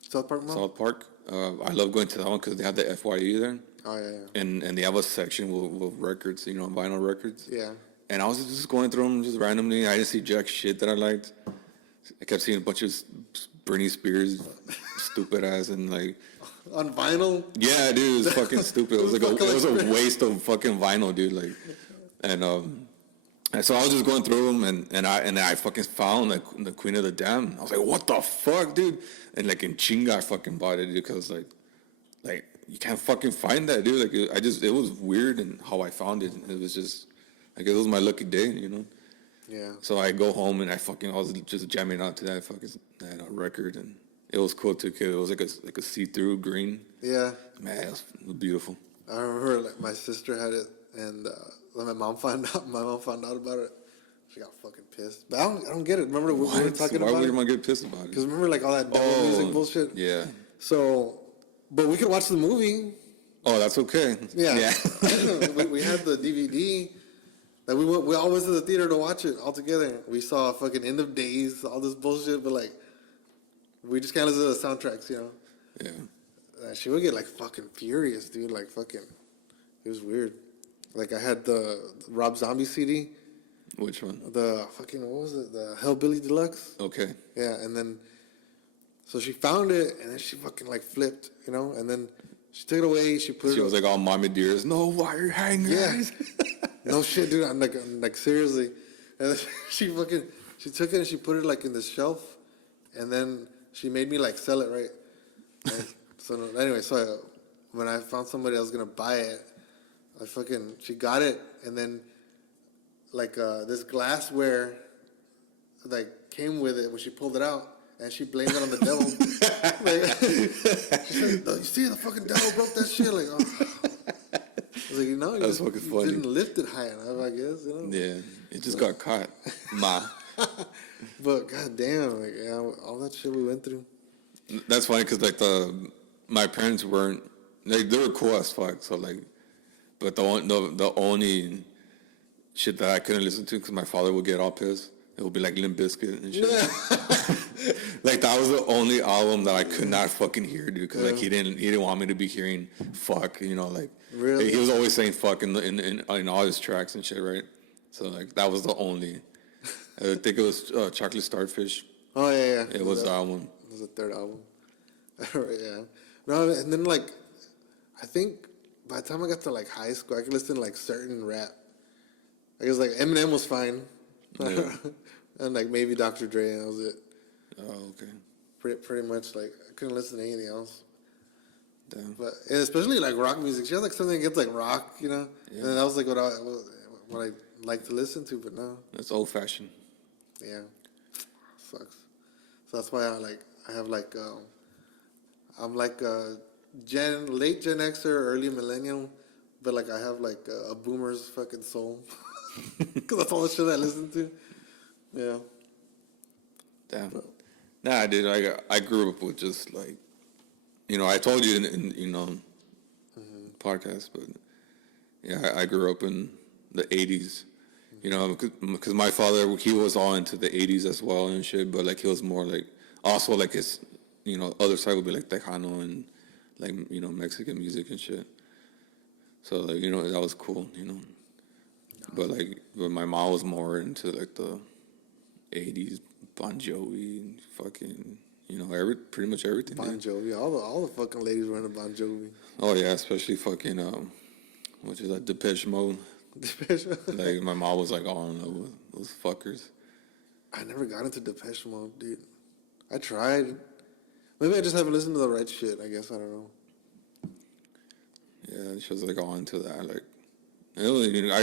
South Park Mall? South Park. I love going to that one because they have the FYE there. Oh yeah. And they have a section with records, vinyl records. Yeah. And I was just going through them just randomly. I didn't see jack shit that I liked. I kept seeing a bunch of Britney Spears, stupid ass, and like on vinyl. Yeah, dude, it was fucking stupid. It was it was a waste of fucking vinyl, dude. Like, and so I was just going through them, and I fucking found like the Queen of the Damned. I was like, what the fuck, dude? And like in Chinga, I fucking bought it because like you can't fucking find that, dude. Like it was weird and how I found it. It was just like it was my lucky day, Yeah. So I go home and I was just jamming out to that record, and it was cool too. Kid. It was like a see-through green. Yeah. Man, it was beautiful. I remember like my sister had it, and when my mom found out about it. She got fucking pissed. But I don't get it. Remember we were talking Why about would it? your mom get pissed about it? Because remember like all that devil music bullshit. Yeah. So, but we could watch the movie. Oh, that's okay. Yeah. Yeah. we had the DVD. Like we all went to the theater to watch it all together. We saw fucking End of Days, all this bullshit, but like we just kind of listened to the soundtracks, Yeah. She would get like fucking furious, dude. Like fucking, it was weird. Like I had the Rob Zombie CD. Which one? The fucking, what was it? The Hellbilly Deluxe. Okay. Yeah, and then so she found it, and then she fucking like flipped, and then she took it away. She was like all mommy dears. No wire hangers. Yeah. No shit, dude. I'm like seriously. And then she took it and she put it like in the shelf, and then she made me like sell it, right? So when I found somebody that was gonna buy it, she got it, and then like this glassware like came with it when she pulled it out, and she blamed it on the devil. Like, she said, "You see, the fucking devil broke that shit." Like, oh. I was like, you That's fucking funny. Didn't lift it high enough, I guess. Yeah, it just got caught. Ma. But goddamn, like all that shit we went through. That's funny because like my parents weren't like they were cool as fuck. So like, but the only shit that I couldn't listen to because my father would get all pissed. It would be like Limp Bizkit and shit. Like that was the only album that I could not fucking hear, dude. Because like he didn't want me to be hearing fuck, like. Really? He was always saying fuck in all his tracks and shit, right? So like that was the only. I think it was Chocolate Starfish. Oh yeah. It was that one. It was the third album. Yeah. No, and then like, I think by the time I got to like high school, I could listen to like certain rap. I guess like Eminem was fine. Yeah. And like maybe Dr. Dre, and that was it. Oh, okay. Pretty much like I couldn't listen to anything else. Damn. But and especially like rock music, she has like something against like rock, Yeah. And that was like what I like to listen to, but no. That's old fashioned. Yeah, sucks. So that's why I have like I'm like late Gen Xer, early millennial, but like I have like a boomer's fucking soul, because that's all the shit I listen to. Yeah. Damn. Nah, dude, I grew up with just like, I told you in podcast, but yeah, I grew up in the 80s, because my father, he was all into the 80s as well and shit, but like he was more like, also like his, other side would be like Tejano and like, Mexican music and shit. So like, that was cool. But my mom was more into like the 80s Bon Jovi and fucking, pretty much everything. Bon Jovi, all the fucking ladies were into Bon Jovi. Oh yeah, especially fucking which is like Depeche Mode. Like my mom was like all in love with those fuckers. I never got into Depeche Mode, dude. I tried. Maybe I just haven't listened to the right shit. I guess I don't know. Yeah, she was like all into that. Like,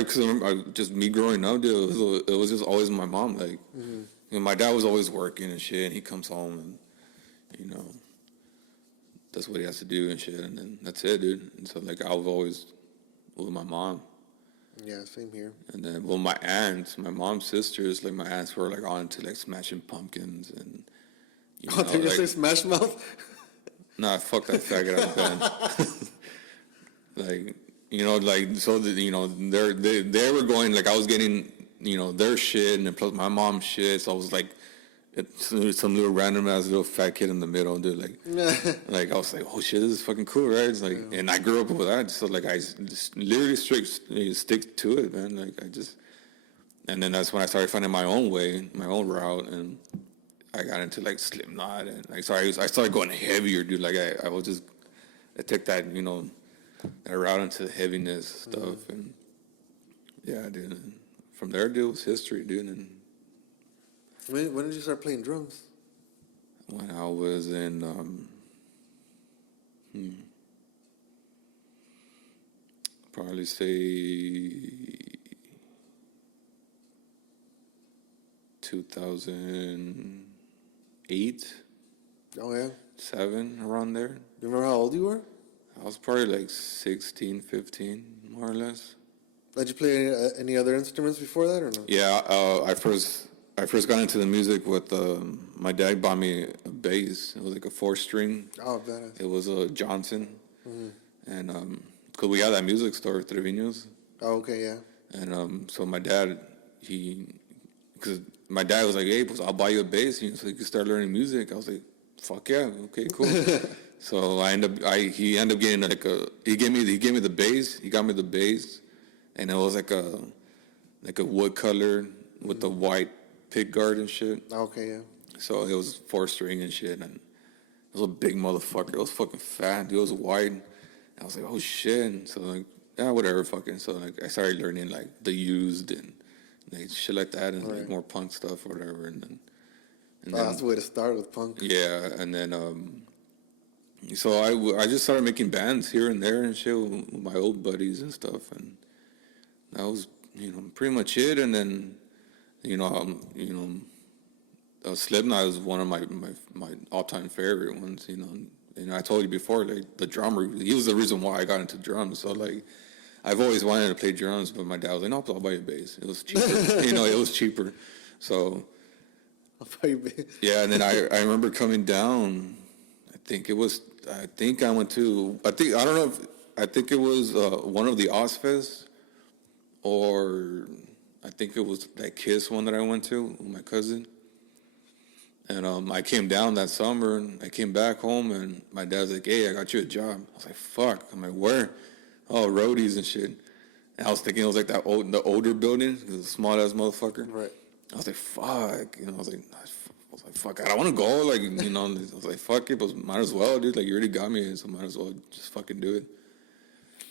cause I remember just me growing up, dude. It was just always my mom. Like, my dad was always working and shit, and he comes home and that's what he has to do and shit, and then that's it, dude. And so like I was always with my mom. Yeah, same here. And then, well, my aunts, my mom's sisters, like my aunts were like on to like Smashing Pumpkins and. Oh, did you say Smash Mouth? Nah, fuck that faggot out of band. Like, so that, they were going, like, I was getting, their shit, and then plus my mom's shit, so I was like, some little random ass little fat kid in the middle, dude, like I was like, oh shit, this is fucking cool, right? It's like, and I grew up with that, so like I just literally stick to it, man. Like and then that's when I started finding my own way, my own route, and I got into like Slipknot, and like I started going heavier, dude. Like I took that that route into the heaviness stuff, and yeah, dude. And from there, dude, it was history, dude. And when did you start playing drums? When I was in, probably say 2008. Oh yeah, 7, around there. You remember how old you were? I was probably like 16, 15, more or less. Did you play any other instruments before that or no? Yeah, I first got into the music with my dad bought me a bass. It was like a 4-string. Oh, badass. It was a Johnson, and cause we had that music store, Trevino's. Oh, okay, yeah. And so my dad, because my dad was like, "Hey, I'll buy you a bass, so you can start learning music." I was like, "Fuck yeah, okay, cool." So he ended up getting he gave me the bass. He got me the bass, and it was like a wood color with the white pick guard and shit. Okay, yeah. So it was 4-string and shit, and it was a big motherfucker. It was fucking fat. It was wide. I was like, oh shit. And so like, yeah, whatever, fucking. So like, I started learning like the used and like shit like that, and like more punk stuff or whatever. And then That's the way to start with punk. Yeah, and then so I just started making bands here and there and shit with my old buddies and stuff, and that was pretty much it. And then Slipknot was one of my all-time favorite ones. And I told you before, like the drummer, he was the reason why I got into drums. So like, I've always wanted to play drums, but my dad was like, "No, I'll buy you a bass." It was cheaper. It was cheaper. So I'll buy you a bass. yeah, and then I remember coming down. I think it was one of the Ozfest, or I think it was that Kiss one that I went to with my cousin. And I came down that summer, and I came back home, and my dad's like, "Hey, I got you a job." I was like, "Fuck." I'm like, "Where?" "Oh, roadies and shit." And I was thinking it was like the older building, it was a small ass motherfucker. Right. I was like, "Fuck." I was like, "Fuck, I don't want to go." Like, I was like, "Fuck it," but might as well, dude. Like, you already got me, so might as well just fucking do it.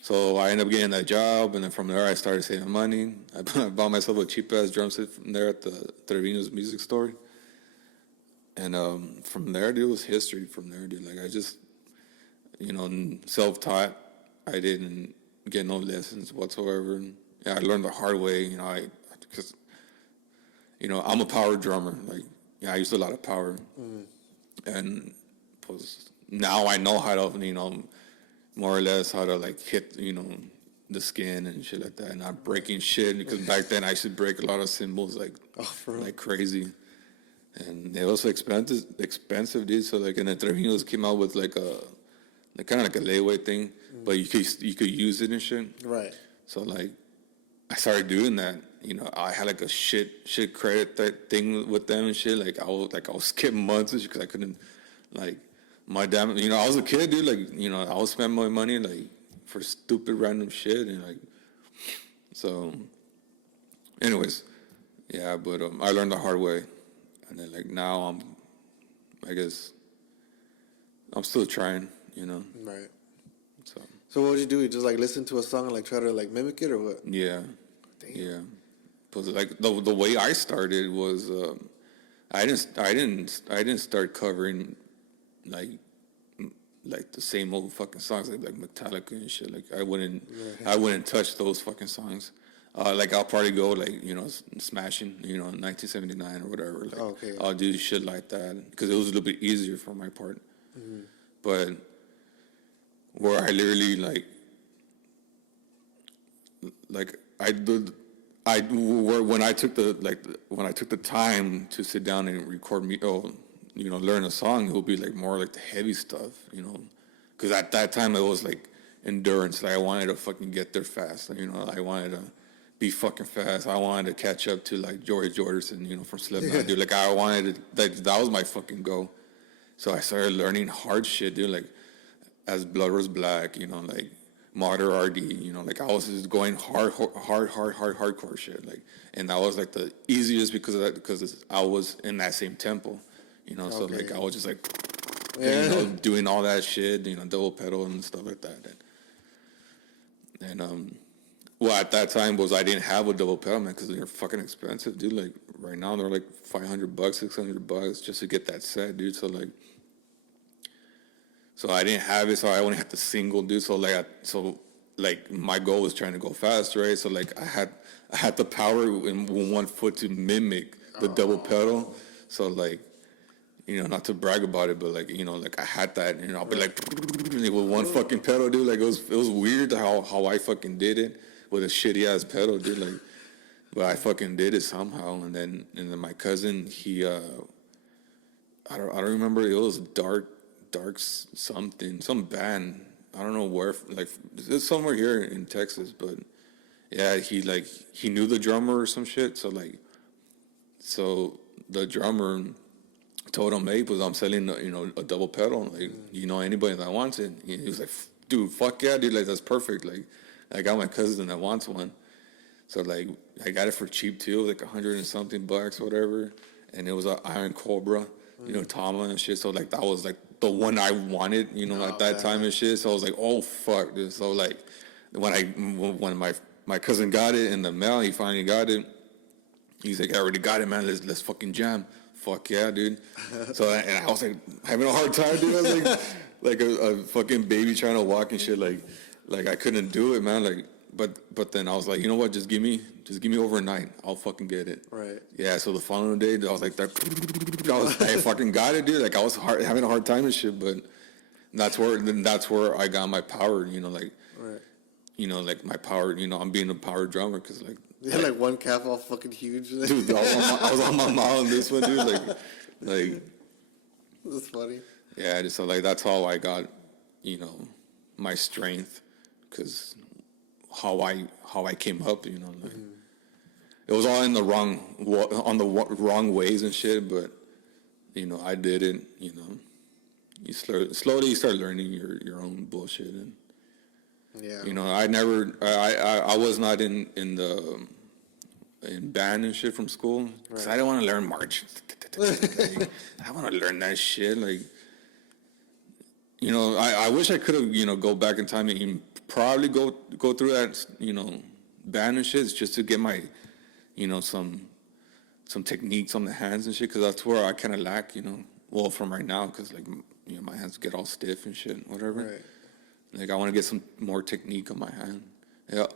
So I ended up getting that job, and then from there I started saving money. I bought myself a cheap ass drum set from there at the Trevino's music store. And from there, dude, it was history. From there, dude, like I just, self-taught. I didn't get no lessons whatsoever. And yeah, I learned the hard way. Because I'm a power drummer. Like, I used a lot of power, and now I know how to, more or less how to like hit, the skin and shit like that, and not breaking shit, because back then I used to break a lot of cymbals like crazy, and it was expensive, dude. So like, and then Treviños came out with like kind of like a layaway thing, but you could use it and shit. Right. So like, I started doing that. I had like a shit credit thing with them and shit. Like I was skipping months and shit because I couldn't, like, my damn. I was a kid, dude. Like, I was spending my money like for stupid random shit, and like, so. Anyways, yeah, but I learned the hard way, and then like now I guess I'm still trying, Right. So. So what would you do? You just like listen to a song and like try to like mimic it, or what? Yeah. Damn. Yeah. Because like the way I started was I didn't start covering like the same old fucking songs like Metallica and shit. Like I wouldn't touch those fucking songs. Like I'll probably go like Smashing, 1979 or whatever. Like okay. I'll do shit like that because it was a little bit easier for my part. Mm-hmm. But where I literally like when I took the time to sit down and record learn a song, it would be like more like the heavy stuff, because at that time it was like endurance. Like I wanted to fucking get there fast, I wanted to be fucking fast. I wanted to catch up to like Joey Jordison, from Slipknot, dude. Like I wanted to, that was my fucking goal. So I started learning hard shit, dude. Like As Blood Was Black, like Martyr RD, like I was just going hardcore shit, like, and that was like the easiest because of that, because I was in that same tempo, so like I was just like, doing all that shit, double pedal and stuff like that, and well, at that time I didn't have a double pedal, man, because they're fucking expensive, dude. Like right now they're like $500, $600 just to get that set, dude. So like. So I didn't have it, so I only had the single, dude. So like my goal was trying to go fast, right? So like I had the power in one foot to mimic the double pedal. So like, not to brag about it, but like, like I had that, I'll be like with one fucking pedal, dude. Like it was weird how I fucking did it with a shitty ass pedal, dude. Like, but I fucking did it somehow. And then my cousin, he I don't remember, it was dark something, some band, I don't know where, like it's somewhere here in Texas, but yeah, he knew the drummer or some shit. So the drummer told him, hey, but I'm selling a double pedal, like, anybody that wants it. He was like, dude, fuck yeah, dude, like that's perfect. Like I got my cousin that wants one, so like I got it for cheap too, like $100 and something, whatever, and it was an Iron Cobra, Tama and shit. So like that was like the one I wanted, at that time and shit. So I was like, oh fuck, dude. So like when my cousin got it in the mail, he finally got it. He's like, I already got it, man. Let's fucking jam. Fuck yeah, dude. So and I was like having a hard time, dude. I was like a fucking baby trying to walk and shit. Like I couldn't do it, man. Like but then I was like, you know what? Just give me overnight. I'll fucking get it. Right. Yeah. So the following day, I was like, I fucking got it, dude. Like I was having a hard time and shit, but that's where I got my power. Like, right. Like my power. I'm being a power drummer because like. Yeah, like one calf all fucking huge. Dude, I was on my mom on this one, dude. Like. That's funny. Yeah. So like that's how I got, my strength, because. How I came up, like it was all on the wrong ways and shit, but I did it. You slowly start learning your own bullshit, and I was not in band and shit from school because I didn't want to learn march. I want to learn that shit, like I wish I could have go back in time and probably go through that band and shit just to get my some techniques on the hands and shit, because that's where I kind of lack, well, from right now, because like my hands get all stiff and shit, whatever. Right. Like I want to get some more technique on my hand. Yeah,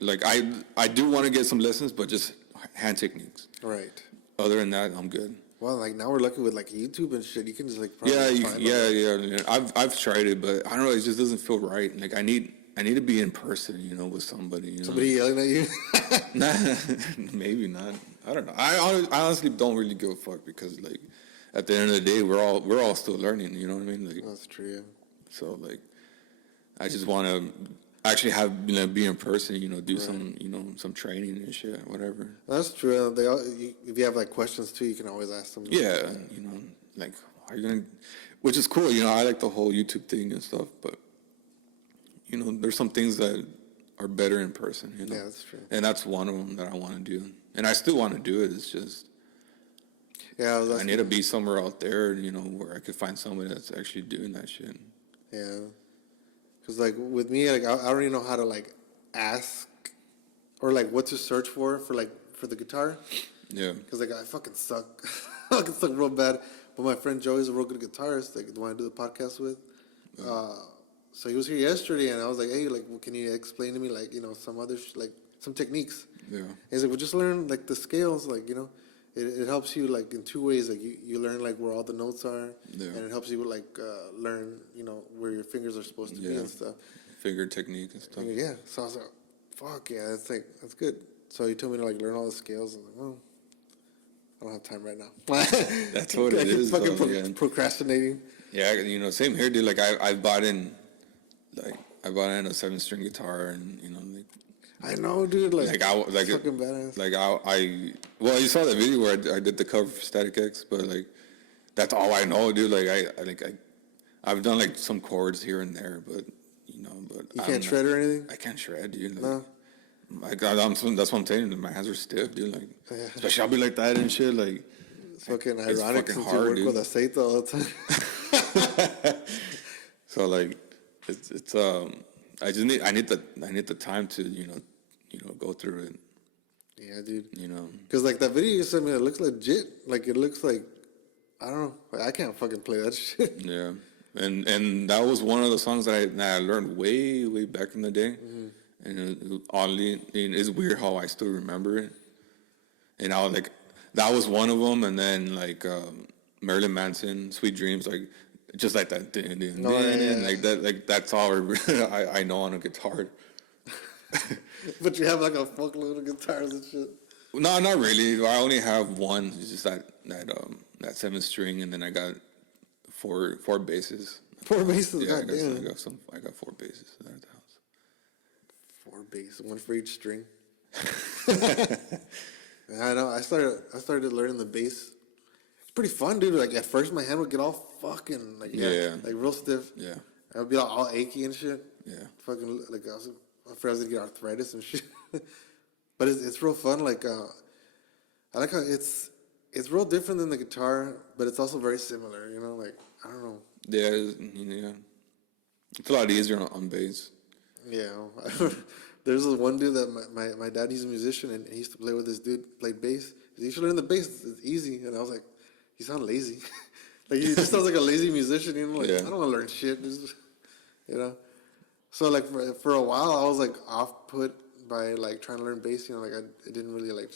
like I do want to get some lessons, but just hand techniques. Right. Other than that, I'm good. Well, like now we're lucky with like YouTube and shit. You can just like probably Yeah, find yeah. I've tried it, but I don't know. It just doesn't feel right. Like I need to be in person, with somebody. somebody yelling at you. Nah, maybe not. I don't know. I honestly don't really give a fuck because like at the end of the day, we're all still learning. You know what I mean? Like That's true. Yeah. so like I just want to actually have be in person. Do some some training and shit, whatever. That's true. If you have like questions too, you can always ask them. Yeah, like are you gonna, which is cool. I like the whole YouTube thing and stuff, but there's some things that are better in person. Yeah, that's true. And that's one of them that I want to do, and I still want to do it. It's just I need to be somewhere out there, where I could find somebody that's actually doing that shit. Yeah, because like with me, like I don't even know how to like ask or like what to search for the guitar. Yeah. Because like I fucking suck. I fucking suck real bad. But my friend Joey's a real good guitarist. Like the one I do the podcast with. So he was here yesterday, and I was like, "Hey, like, can you explain to me like some other like some techniques?" Yeah. And he's like, "Well, just learn like the scales. Like it helps you like in two ways. Like you learn like where all the notes are, and it helps you like learn where your fingers are supposed to be and stuff. Finger technique and stuff. Yeah. So I was like, "Fuck yeah, that's good." So he told me to like learn all the scales. And I'm like, well, I don't have time right now. That's what it is. Fucking procrastinating. Yeah, same here, dude. Like I bought in a 7-string guitar, and like. I know, dude. Like fucking badass. Like well, you saw the video where I did the cover for Static X, but like that's all I know, dude. Like I've done like some chords here and there, but but you can't shred or anything. I can't shred, dude. Like, no. My God, that's what I'm saying. My hands are stiff, dude. Like, especially I'll be like that and shit. Like, it's fucking ironic fucking since hard, you work dude. with aceite all the time. So like, it's I need the time to go through it. Yeah, dude. Because like that video you sent me, it looks legit. Like it looks like I don't know. Like, I can't fucking play that shit. Yeah, and that was one of the songs that I learned way back in the day. Mm-hmm. And oddly, it's weird how I still remember it. And I was like, that was one of them. And then like Marilyn Manson, "Sweet Dreams," like just like that, like that, like that's all I know on a guitar. But you have like a fuckload of guitars and shit. No, not really. I only have one. It's just that 7-string, and then I got four basses. 4 basses. Yeah, Goddamn. I got 4 basses at the house. 4 basses, one for each string. I know. I started learning the bass. It's pretty fun, dude. Like at first, my hand would get all fucking like real stiff. Yeah. I would be all achy and shit. Yeah. Fucking like I was afraid I was gonna get arthritis and shit. But it's real fun. Like I like how it's real different than the guitar, but it's also very similar. Like I don't know. Yeah. It's a lot easier on bass. Yeah. There's this one dude that my dad, he's a musician, and he used to play with this dude, played bass. You should learn the bass. It's easy. And I was like, he sounds lazy. Like he just sounds like a lazy musician. Like I don't want to learn shit. Just, So like for a while, I was like off put by like trying to learn bass. Like it didn't really like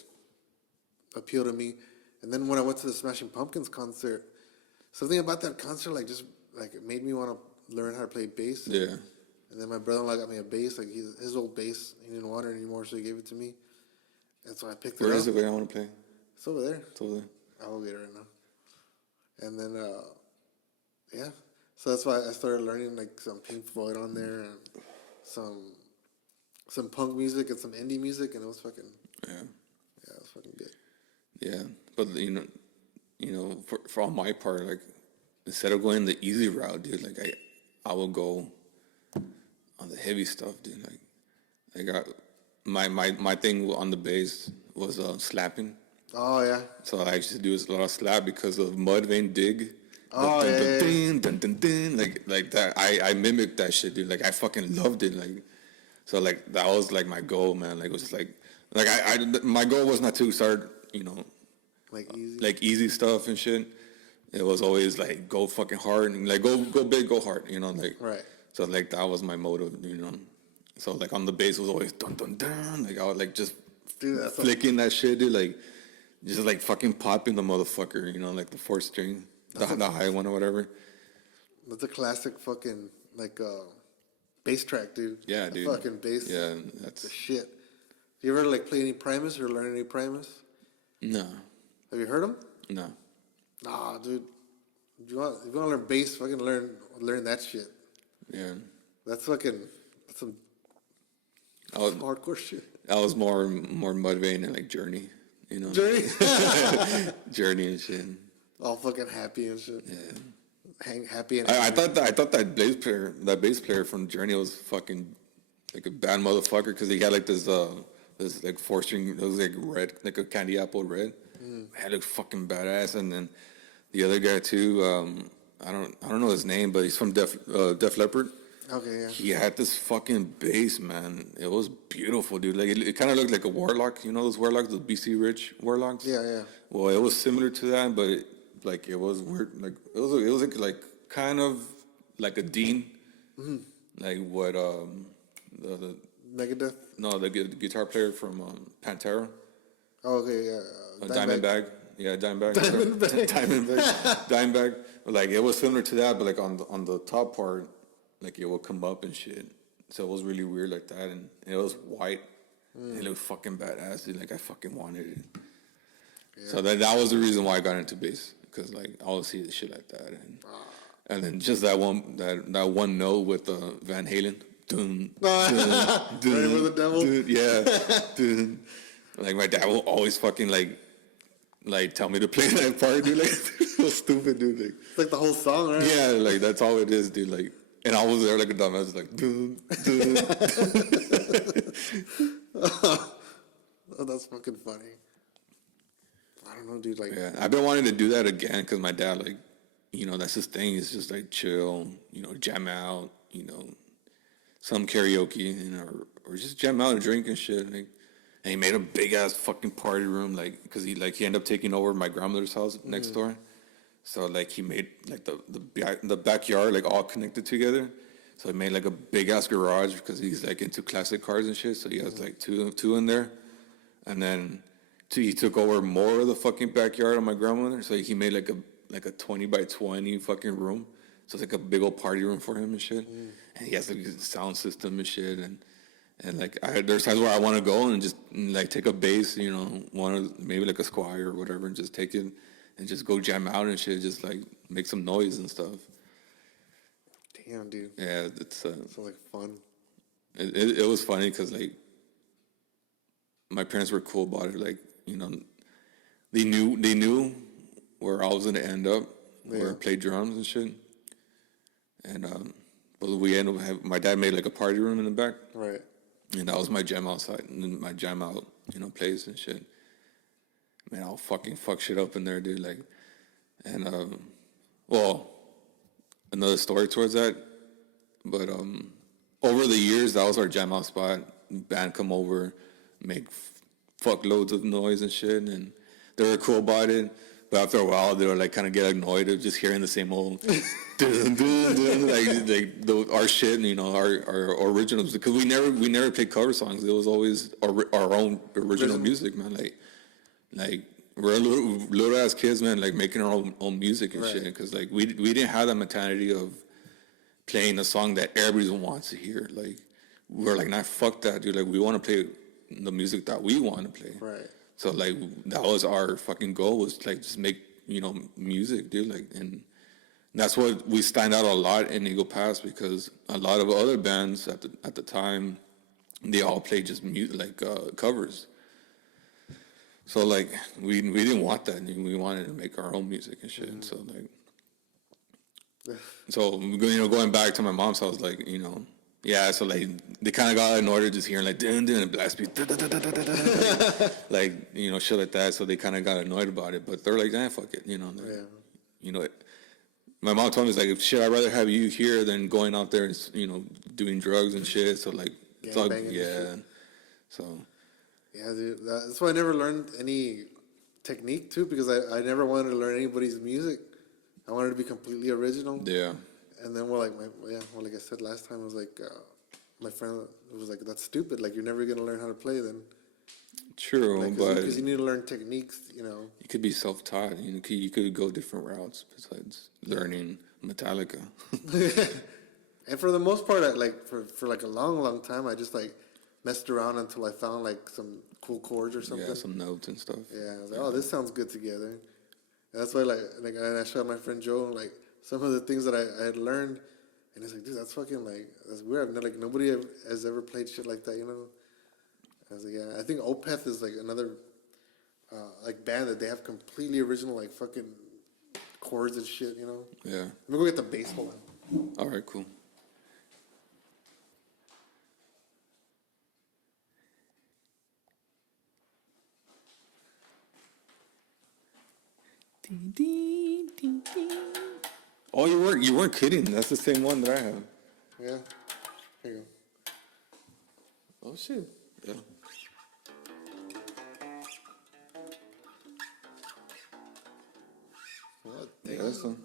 appeal to me. And then when I went to the Smashing Pumpkins concert, something about that concert like just like it made me want to learn how to play bass. Yeah. And then my brother-in-law got me a bass. Like his old bass, he didn't want it anymore, so he gave it to me. And so I picked it up. Where is it? Where I want to play? It's over there. It's over there. I'll get it right now. And then, yeah. So that's why I started learning like some Pink Floyd on there and some punk music and some indie music, and it was fucking it was fucking good. Yeah, but for on my part, like instead of going the easy route, dude, like I will go on the heavy stuff, dude. Like I got my thing on the bass was slapping. Oh yeah. So I used to do a lot of slap because of Mudvayne Dig. Oh yeah. Like that. I mimicked that shit, dude. Like I fucking loved it. Like so, like that was like my goal, man. Like it was like I my goal was not to start, like easy stuff and shit. It was always like go fucking hard and like go big, go hard. Like right. So like that was my motive, So like on the bass was always dun dun dun. Like I would like just flicking that shit, dude. Like just like fucking popping the motherfucker, you know, like the 4th string, the high one or whatever. That's a classic fucking like bass track, dude. Yeah, The dude. fucking bass. Yeah, The that's shit. You ever like play any Primus or learn any Primus? no, Have you heard them? no. Nah, dude. If you want to learn bass, fucking learn that shit. Yeah, That's some I was hardcore shit. I was more motivating than like Journey, you know, Journey. Journey and shit. All fucking happy and shit. Yeah. Happy and I thought that bass player from Journey was fucking like a bad motherfucker because he had like this like 4th string, it was like red, like a candy apple red. Had looked fucking badass. And then the other guy too, I don't know his name, but he's from Def Leppard. Okay, yeah. He had this fucking bass, man. It was beautiful, dude. Like it kind of looked like a warlock. You know those warlocks, the BC Rich warlocks. Yeah, yeah. Well, it was similar to that, but it was weird. Like it was like kind of like a Dean, like what the Megadeth. no the guitar player from Pantera, Oh, okay, yeah. Diamondback. Yeah, Diamondback. Diamondback. Diamondback. Like it was similar to that, but like on the top part, like it would come up and shit. So it was really weird like that, and it was white. It looked fucking badass, dude. Like I fucking wanted it. Yeah. So that was the reason why I got into bass, because like I always see the shit like that, and then just that one note with Van Halen. Dun, dun, dun, Ready for the devil? Dun, yeah, dun. Like my dad will always fucking like tell me to play that part, dude. Like so stupid, dude. Like It's like the whole song, right? yeah, like that's all it is, dude. Like, and I was there like a dumbass, like dun, dun. Oh, that's fucking funny. I don't know, dude. Like, Yeah, I've been wanting to do that again because my dad, like, you know, that's his thing. It's just like chill, you know, jam out, you know, some karaoke, you know, or just jam out and drink and shit. Like, and he made a big ass fucking party room, like, because he ended up taking over my grandmother's house next door. So like he made like the backyard like all connected together. So he made like a big ass garage because he's like into classic cars and shit. So he has like two in there, and then he took over more of the fucking backyard of my grandmother. So he made like a 20 by 20 fucking room. So it's like a big old party room for him and shit. And he has like a sound system and shit. And like there's times where I want to go and just like take a bass, you know, maybe like a Squire or whatever, and just take it and just go jam out and shit, just like make some noise and stuff. damn, dude. Yeah, it's Sounds like fun. it was funny because like my parents were cool about it. Like, you know, they knew where I was gonna end up, where I played drums and shit. And but we ended up my dad made like a party room in the back, Right. and that was my jam outside and my jam out, you know, place and shit. Man, I'll fucking fuck shit up in there, dude. Like, and well, another story towards that, but over the years, that was our jam out spot. Band come over, make fuck loads of noise and shit, and they were cool about it. But after a while, they were like kind of get annoyed of just hearing the same old dun, dun, dun, like our shit, you know, our originals, because we never played cover songs. It was always our own original music, man. Like we're little ass kids, man, like making our own music and shit. Because like we didn't have that mentality of playing a song that everybody wants to hear. Like we're like, nah, fuck that, dude. Like we want to play the music that we want to play. Right. So like that was our fucking goal, was like just make, you know, music, dude. Like, and that's what we stand out a lot in Eagle Pass, because a lot of other bands at the time, they all played just covers. So like we didn't want that. We wanted to make our own music and shit. So like, so you know, going back to my mom's house, like, you know, yeah. So like they kind of got annoyed just hearing like dun dun and blast beat, like, you know, shit like that. So they kind of got annoyed about it. But they're like, fuck it, you know. Like, you know, my mom told me, it's like, shit, I'd rather have you here than going out there and, you know, doing drugs and shit. So like, it's all, so. Yeah, dude. That's why I never learned any technique too, because I never wanted to learn anybody's music. I wanted to be completely original. Yeah. And then like I said last time, I was like, my friend was like, that's stupid. Like, you're never gonna learn how to play then. True, Like, but because you need to learn techniques, you could be self-taught. You could go different routes besides learning Metallica. And for the most part, for like a long, long time, I just like messed around until I found like some cool chords or something. Yeah, some notes and stuff. Yeah, I was like, oh, this sounds good together. And that's why, and I showed my friend Joe like some of the things that I had learned, and he's like, dude, that's fucking like that's weird. Like nobody has ever played shit like that, I was like, yeah, I think Opeth is like another like band that they have completely original like fucking chords and shit, Yeah. Let me go get the bass. Hold on. All right, cool. Oh, you weren't kidding. That's the same one that I have. Yeah, here you go. Oh shit. Yeah. What? Yeah, that's some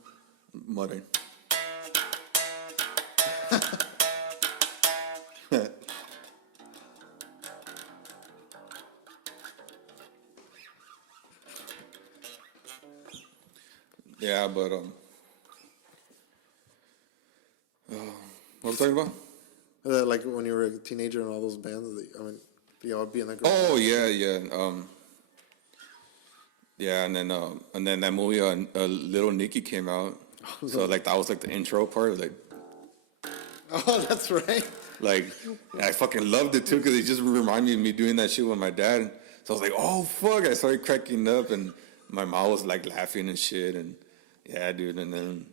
modern. Yeah, but what was I talking about? Like when you were a teenager and all those bands, you all be in that group. Oh yeah, yeah. Yeah, and then that movie, Little Nicky came out. So like that was like the intro part, Oh, that's right. like I fucking loved it too because it just reminded me of me doing that shit with my dad. So I was like, oh fuck! I started cracking up, and my mom was like laughing and shit, and yeah, dude. And then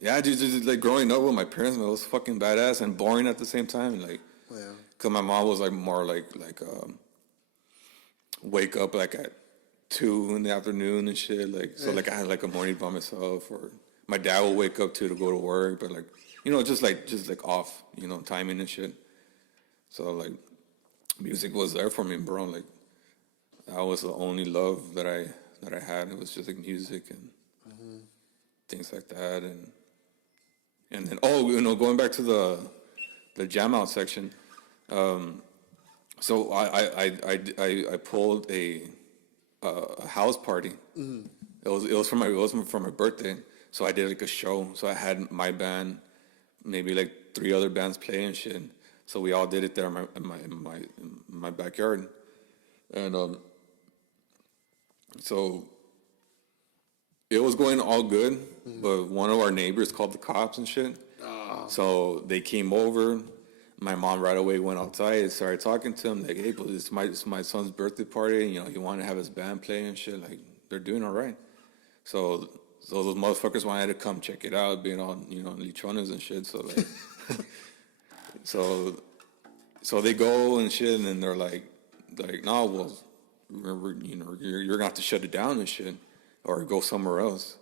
yeah, dude, just like growing up with my parents, man, it was fucking badass and boring at the same time. Like, Yeah. cause my mom was like more like wake up like at 2 in the afternoon and shit. Like, so like I had like a morning by myself, or my dad would wake up too to go to work, but like just like off, timing and shit. So like, music was there for me, bro. Like, that was the only love that I had. It was just like music and things like that, and then going back to the jam out section. So I pulled a house party. It was for my birthday. So I did like a show. So I had my band, maybe like 3 other bands playing shit. So we all did it there in my backyard, and so it was going all good. But one of our neighbors called the cops and shit. So they came over. My mom right away went outside and started talking to him like, "Hey, but it's my son's birthday party. You want to have his band play and shit. Like, they're doing all right." So those motherfuckers wanted to come check it out, being all lichones and shit. So like, so they go and shit, and then they're like, "No, well, you're gonna have to shut it down and shit, or go somewhere else."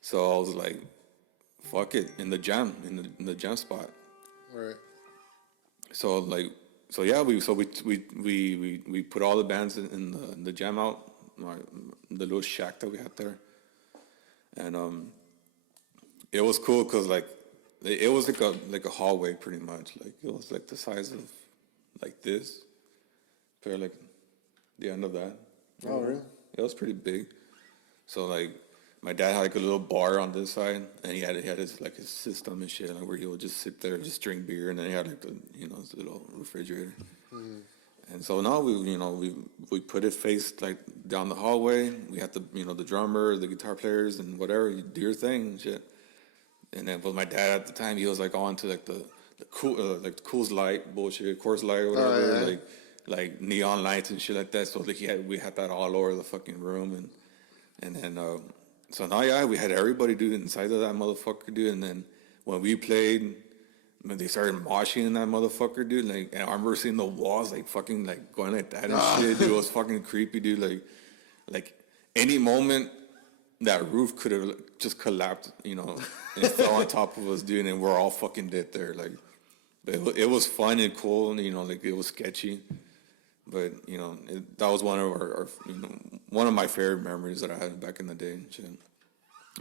So I was like, "Fuck it," in the jam spot. Right. So yeah, we put all the bands in the jam out, the little shack that we had there, and it was cool because like it was like a hallway pretty much. Like it was like the size of like this, for like the end of that. Oh, really? It was pretty big. So like my dad had like a little bar on this side, and he had his like his system and shit, like where he would just sit there and just drink beer, and then he had like his little refrigerator. And so now we put it faced like down the hallway. We had the drummer, the guitar players, and whatever, you do your thing and shit. And then with my dad at the time, he was like on to like the cool like the Coors Light bullshit, Coors Light or whatever, Oh, yeah. like neon lights and shit like that. So like we had that all over the fucking room, and then so now yeah, we had everybody do it inside of that motherfucker, dude. And then when we played, when they started moshing in that motherfucker, dude, like, and I remember seeing the walls like fucking like going like that and shit, dude. It was fucking creepy, dude. Like any moment that roof could have just collapsed, and fell on top of us, dude, and we're all fucking dead there. Like, but it was fun and cool, and like it was sketchy, but that was one of our one of my favorite memories that I had back in the day. And shit.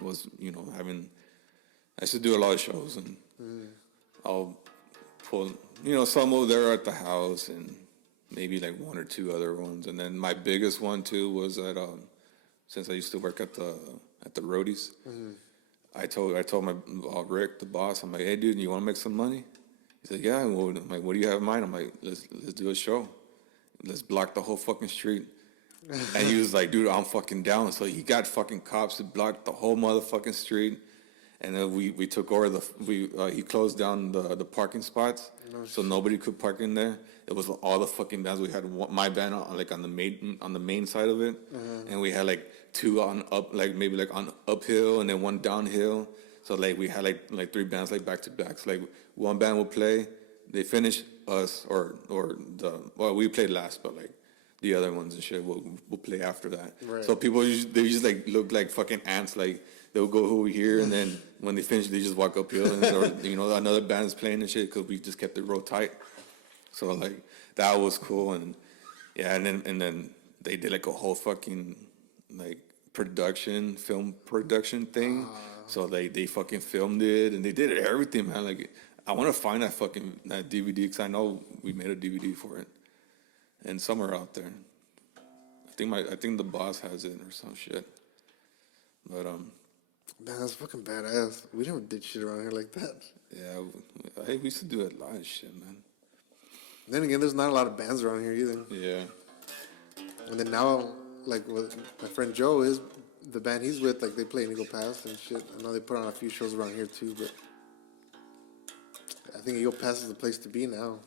Was having, I used to do a lot of shows, and I'll pull some over there at the house, and maybe like one or two other ones. And then my biggest one too was at since I used to work at the roadies. I told my Rick, the boss, I'm like, hey dude, you want to make some money? He's like, yeah. Well, I'm like, what do you have in mind? I'm like, let's do a show. Let's block the whole fucking street. And he was like, dude, I'm fucking down. So he got fucking cops to block the whole motherfucking street. And then we took over he closed down the parking spots, so nobody could park in there. It was all the fucking bands. We had my band on the main side of it, and we had like two on up, like maybe like on uphill, and then one downhill. So like we had like three bands like back to back. So like one band would play, they finish us we played last, but like the other ones and shit will play after that. Right. So people they just like look like fucking ants. Like they'll go over here, and then when they finish, they just walk uphill, and or another band's playing and shit because we just kept the road tight. So like that was cool, and yeah, and then they did like a whole fucking like film production thing. So they fucking filmed it, and they did everything, man. Like I want to find that DVD because I know we made a DVD for it, and somewhere out there. I think the boss has it or some shit. But Man, that's fucking badass. We never did shit around here like that. yeah, hey, we used to do a lot of shit, man. Then again, there's not a lot of bands around here either. Yeah. And then now, like with my friend Joe, the band he's with, like they play in Eagle Pass and shit. I know they put on a few shows around here too, but I think Eagle Pass is the place to be now.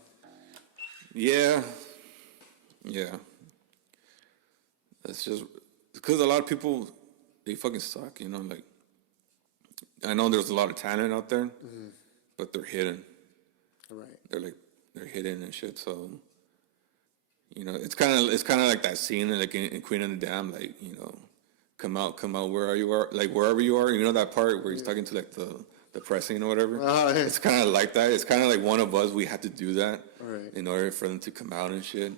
Yeah. That's just because a lot of people, they fucking suck, like, I know there's a lot of talent out there, but they're hidden. Right. They're hidden and shit, so, it's kind of like that scene, like in Queen of the Dam, like, come out, wherever you are, that part where he's talking to like the pressing or whatever. Oh, yeah. It's kind of like that. It's kind of like one of us, we had to do that Right. in order for them to come out and shit.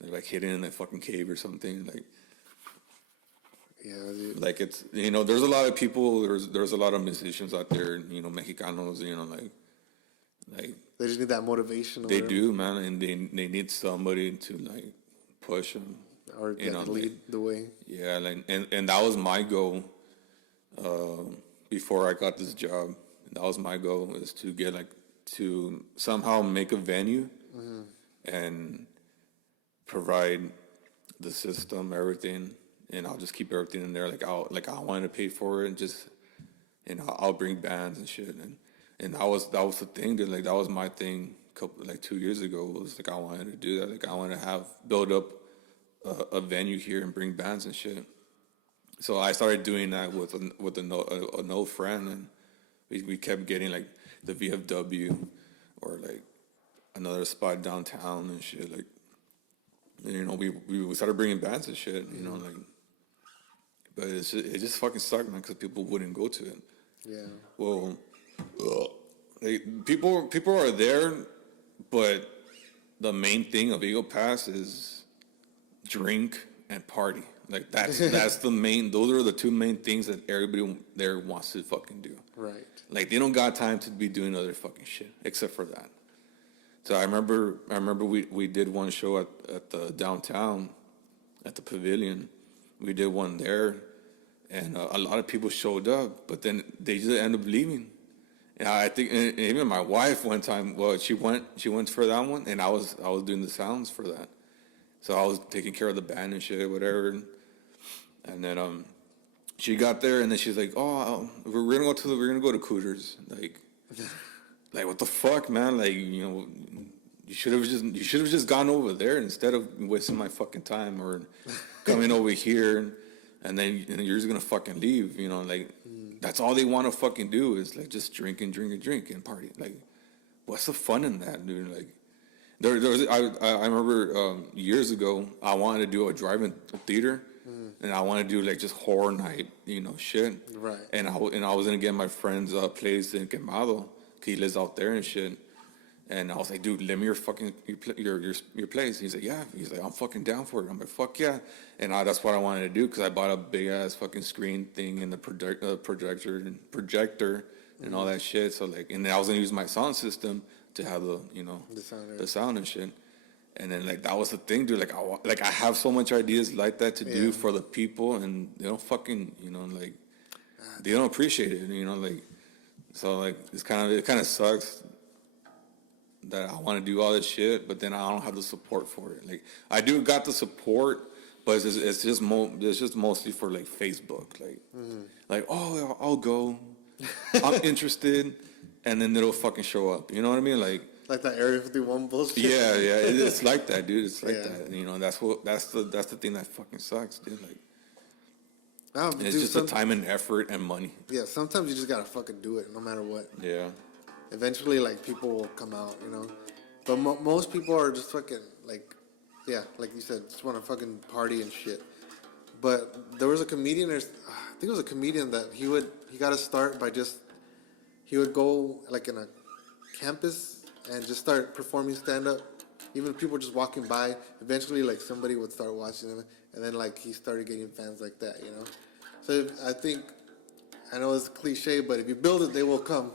They're like hidden in a fucking cave or something, like. Yeah, dude. Like it's there's a lot of people, there's a lot of musicians out there, Mexicanos, like They just need that motivation. they do, man, and they need somebody to like push them Or lead like, the way. yeah, like and that was my goal before I got this job. That was my goal, is to get to somehow make a venue and provide the system, everything. And I'll just keep everything in there. I want to pay for it, and just, I'll bring bands and shit. And that was the thing. That that was my thing. 2 years ago, was like I wanted to do that. Like I want to build up a venue here and bring bands and shit. So I started doing that with an old friend, and we kept getting like the VFW or like another spot downtown and shit. Like, we started bringing bands and shit. Like. But it just fucking sucked, man, because people wouldn't go to it. Yeah. Well, people are there, but the main thing of Eagle Pass is drink and party. Like that's the main. Those are the two main things that everybody there wants to fucking do. Right. Like they don't got time to be doing other fucking shit except for that. So I remember we did one show at the downtown, at the Pavilion. We did one there, and a lot of people showed up, but then they just ended up leaving. And I think, and even my wife one time, well, she went for that one, and I was doing the sounds for that, so I was taking care of the band and shit, whatever. And then she got there, and then she's like, "Oh, we're gonna go to Cooters." Like what the fuck, man? Like you should have just gone over there instead of wasting my fucking time or coming over here, and then you're just gonna fucking leave. That's all they want to fucking do is like just drink and party. Like, what's the fun in that, dude? Like, I remember years ago I wanted to do a drive-in theater, and I wanted to do like just horror night, shit. Right. And I was gonna get my friend's place in Quemado. He lives out there and shit. And I was like, dude, lend me your place. He's like, yeah. He's like, I'm fucking down for it. I'm like, fuck yeah. And that's what I wanted to do, because I bought a big ass fucking screen thing and the projector and all that shit. So like, and then I was gonna use my sound system to have the sound and shit. And then like that was the thing, dude. Like I have so much ideas like that to do for the people, and they don't fucking, like they don't appreciate it, like so like it kind of sucks that I want to do all this shit, but then I don't have the support for it. Like I do got the support, but it's just mostly for like Facebook, like oh I'll go, I'm interested, and then it'll fucking show up. You know what I mean? Like that Area 51 bullshit. Yeah, it's like that, dude. It's like that. That's the thing that fucking sucks, dude. Like it's just the time and effort and money. Yeah, sometimes you just gotta fucking do it, no matter what. Yeah. Eventually, like, people will come out, But most people are just fucking, like, yeah, like you said, just want to fucking party and shit. But there was a comedian, I think it was a comedian that he got to start by he would go, like, in a campus and just start performing stand-up. Even people just walking by, eventually, like, somebody would start watching him. And then, like, he started getting fans like that, So I know it's cliche, but if you build it, they will come,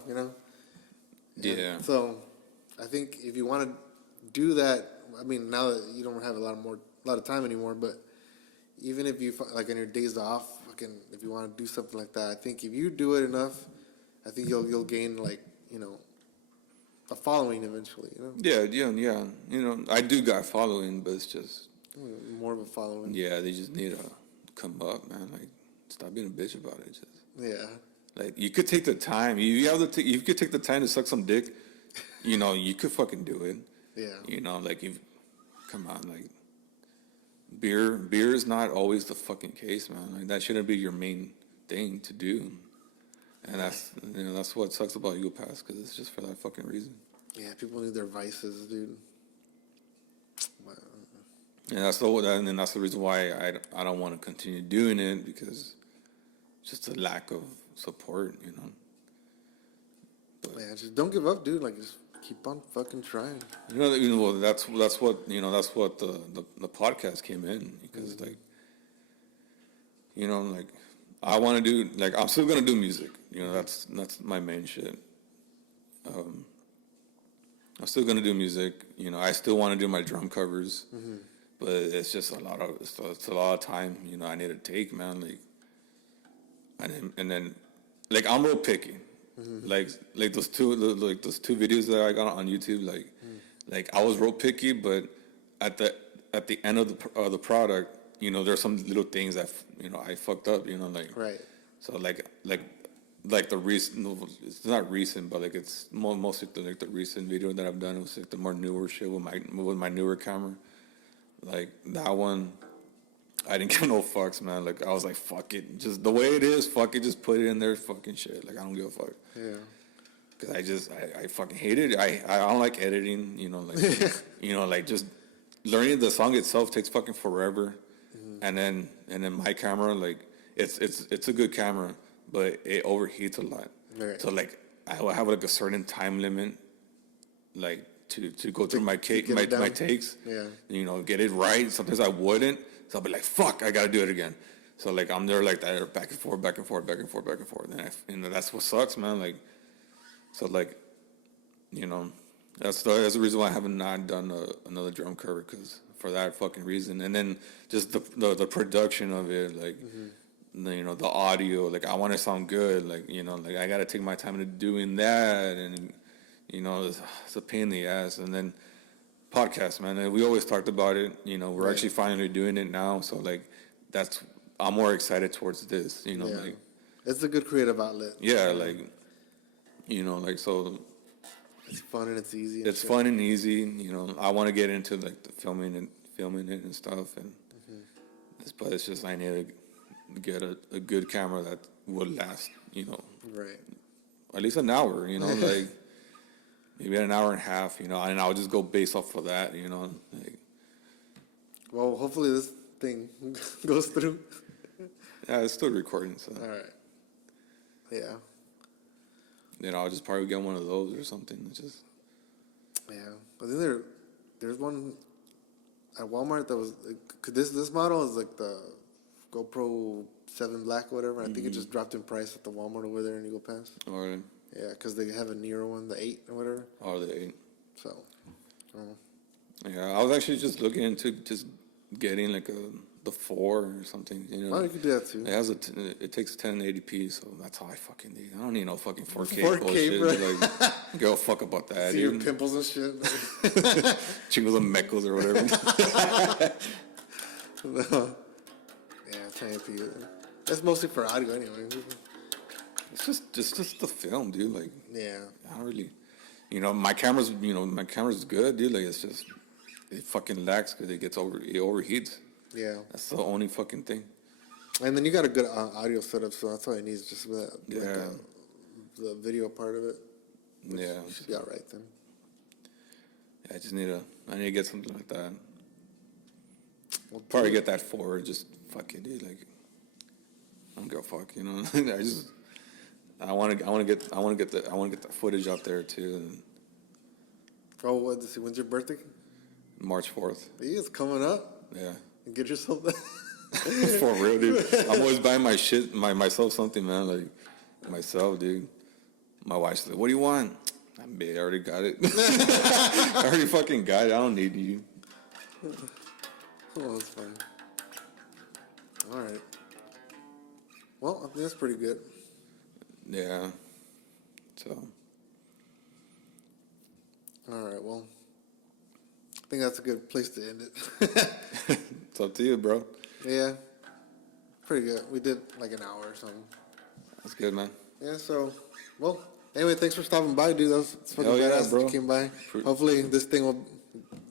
Yeah. So, I think if you want to do that, I mean, now that you don't have a lot of time anymore, but even if you like on your days off, fucking, if you want to do something like that, I think if you do it enough, I think you'll gain like a following eventually. Yeah. I do got following, but it's just more of a following. Yeah, they just need to come up, man. Like, stop being a bitch about it. Just like you could take the time. You could take the time to suck some dick. You could fucking do it. Yeah. Like come on, like beer is not always the fucking case, man. Like that shouldn't be your main thing to do. And that's what sucks about Eagle Pass, because it's just for that fucking reason. Yeah, people need their vices, dude. And that's the reason why I don't want to continue doing it, because just a lack of support, But, just don't give up, dude. Like, just keep on fucking trying. That's what the podcast came in, because like I want to do, like, I'm still gonna do music. That's my main shit. I'm still gonna do music. I still want to do my drum covers, but it's just a lot of time. I need to take, man. Like, and then like I'm real picky. Like those two videos that I got on YouTube. Like I was real picky, but at the end of the product, there's some little things that I fucked up. Right. So like the recent, it's not recent, but like it's mostly the recent video that I've done. It was like the more newer shit with my newer camera. Like that one, I didn't give no fucks, man. Like I was like, fuck it, just the way it is, fuck it, just put it in there, fucking shit. Like I don't give a fuck. Yeah. Cause I fucking hate it. I don't like editing. Like just learning the song itself takes fucking forever. And then my camera, like it's a good camera, but it overheats a lot. Right. So like I will have like a certain time limit, like to go through my takes. Yeah. Get it right. Sometimes I wouldn't, so I'll be like, fuck, I gotta do it again. So like I'm there like that, back and forth, back and forth, back and forth, back and forth. And that's what sucks, man. Like, so like, that's the reason why I haven't not done another drum cover, because for that fucking reason. And then just the production of it, like, the audio, like I want to sound good, like, like I got to take my time into doing that, and it's a pain in the ass. And then podcast, man, and we always talked about it. We're actually finally doing it now, so like I'm more excited towards this. Like it's a good creative outlet. Yeah, like like so. It's fun and it's easy. It's fun and easy. I want to get into like the filming it and stuff, and but it's just I need to get a good camera that would last. Right. At least an hour. Like maybe an hour and a half. And I'll just go based off of that. Like. Well, hopefully this thing goes through. Yeah, it's still recording. So. All right. Yeah. I'll just probably get one of those or something. It's just. Yeah, I think there's one at Walmart that was this model is like the GoPro 7 Black or whatever. I think it just dropped in price at the Walmart over there in Eagle Pass. All right. Yeah, because they have a newer one, the 8 or whatever. Oh, the 8. So, I don't know. Yeah, I was actually just looking into just getting like the 4 or something. You know, Oh, you can do that too. it has it takes 1080p, so that's all I fucking need. I don't need no fucking 4K, 4K, bullshit. bro. Like, give a fuck about that, See your dude. pimples and shit. Chingos and mecos or whatever. No. Yeah, 1080p. That's mostly for audio anyway. It's just the film, dude. Like, Yeah. I don't really, my camera's good, dude. Like, it's just it fucking lags because it overheats. Yeah. That's the only fucking thing. And then you got a good audio setup, so that's all it needs, just that, Yeah. the video part of it. Yeah. You should be all right then. Yeah, I need to get something like that. Well, Probably get that 4. Just fuck it, dude. Like, I don't give a fuck, you know. I want to get the footage out there too. And Oh, when's your birthday? March 4th. He is coming up. Yeah. Get yourself that. For real, dude. I'm always buying myself something, man. Like, myself, dude. My wife's like, "What do you want?" I already got it. I already fucking got it. I don't need you. Oh, that's fine. All right. Well, I think that's pretty good. Yeah. So. All right. Well, I think that's a good place to end it. It's up to you, bro. Yeah. Pretty good. We did like an hour or something. That's good, man. Yeah. So, well. Anyway, thanks for stopping by, dude. That was fucking Hell yeah, badass that bro. you came by. Hopefully, this thing will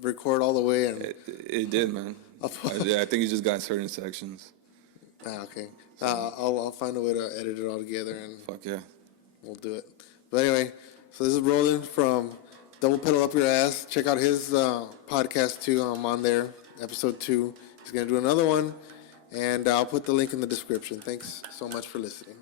record all the way. And It did, man. I think you just got certain sections. okay. I'll find a way to edit it all together, and Fuck yeah. we'll do it. But anyway, so this is Roland from Double Pedal Up Your Ass. Check out his podcast too. I'm on there, episode 2. He's gonna do another one, and I'll put the link in the description. Thanks so much for listening.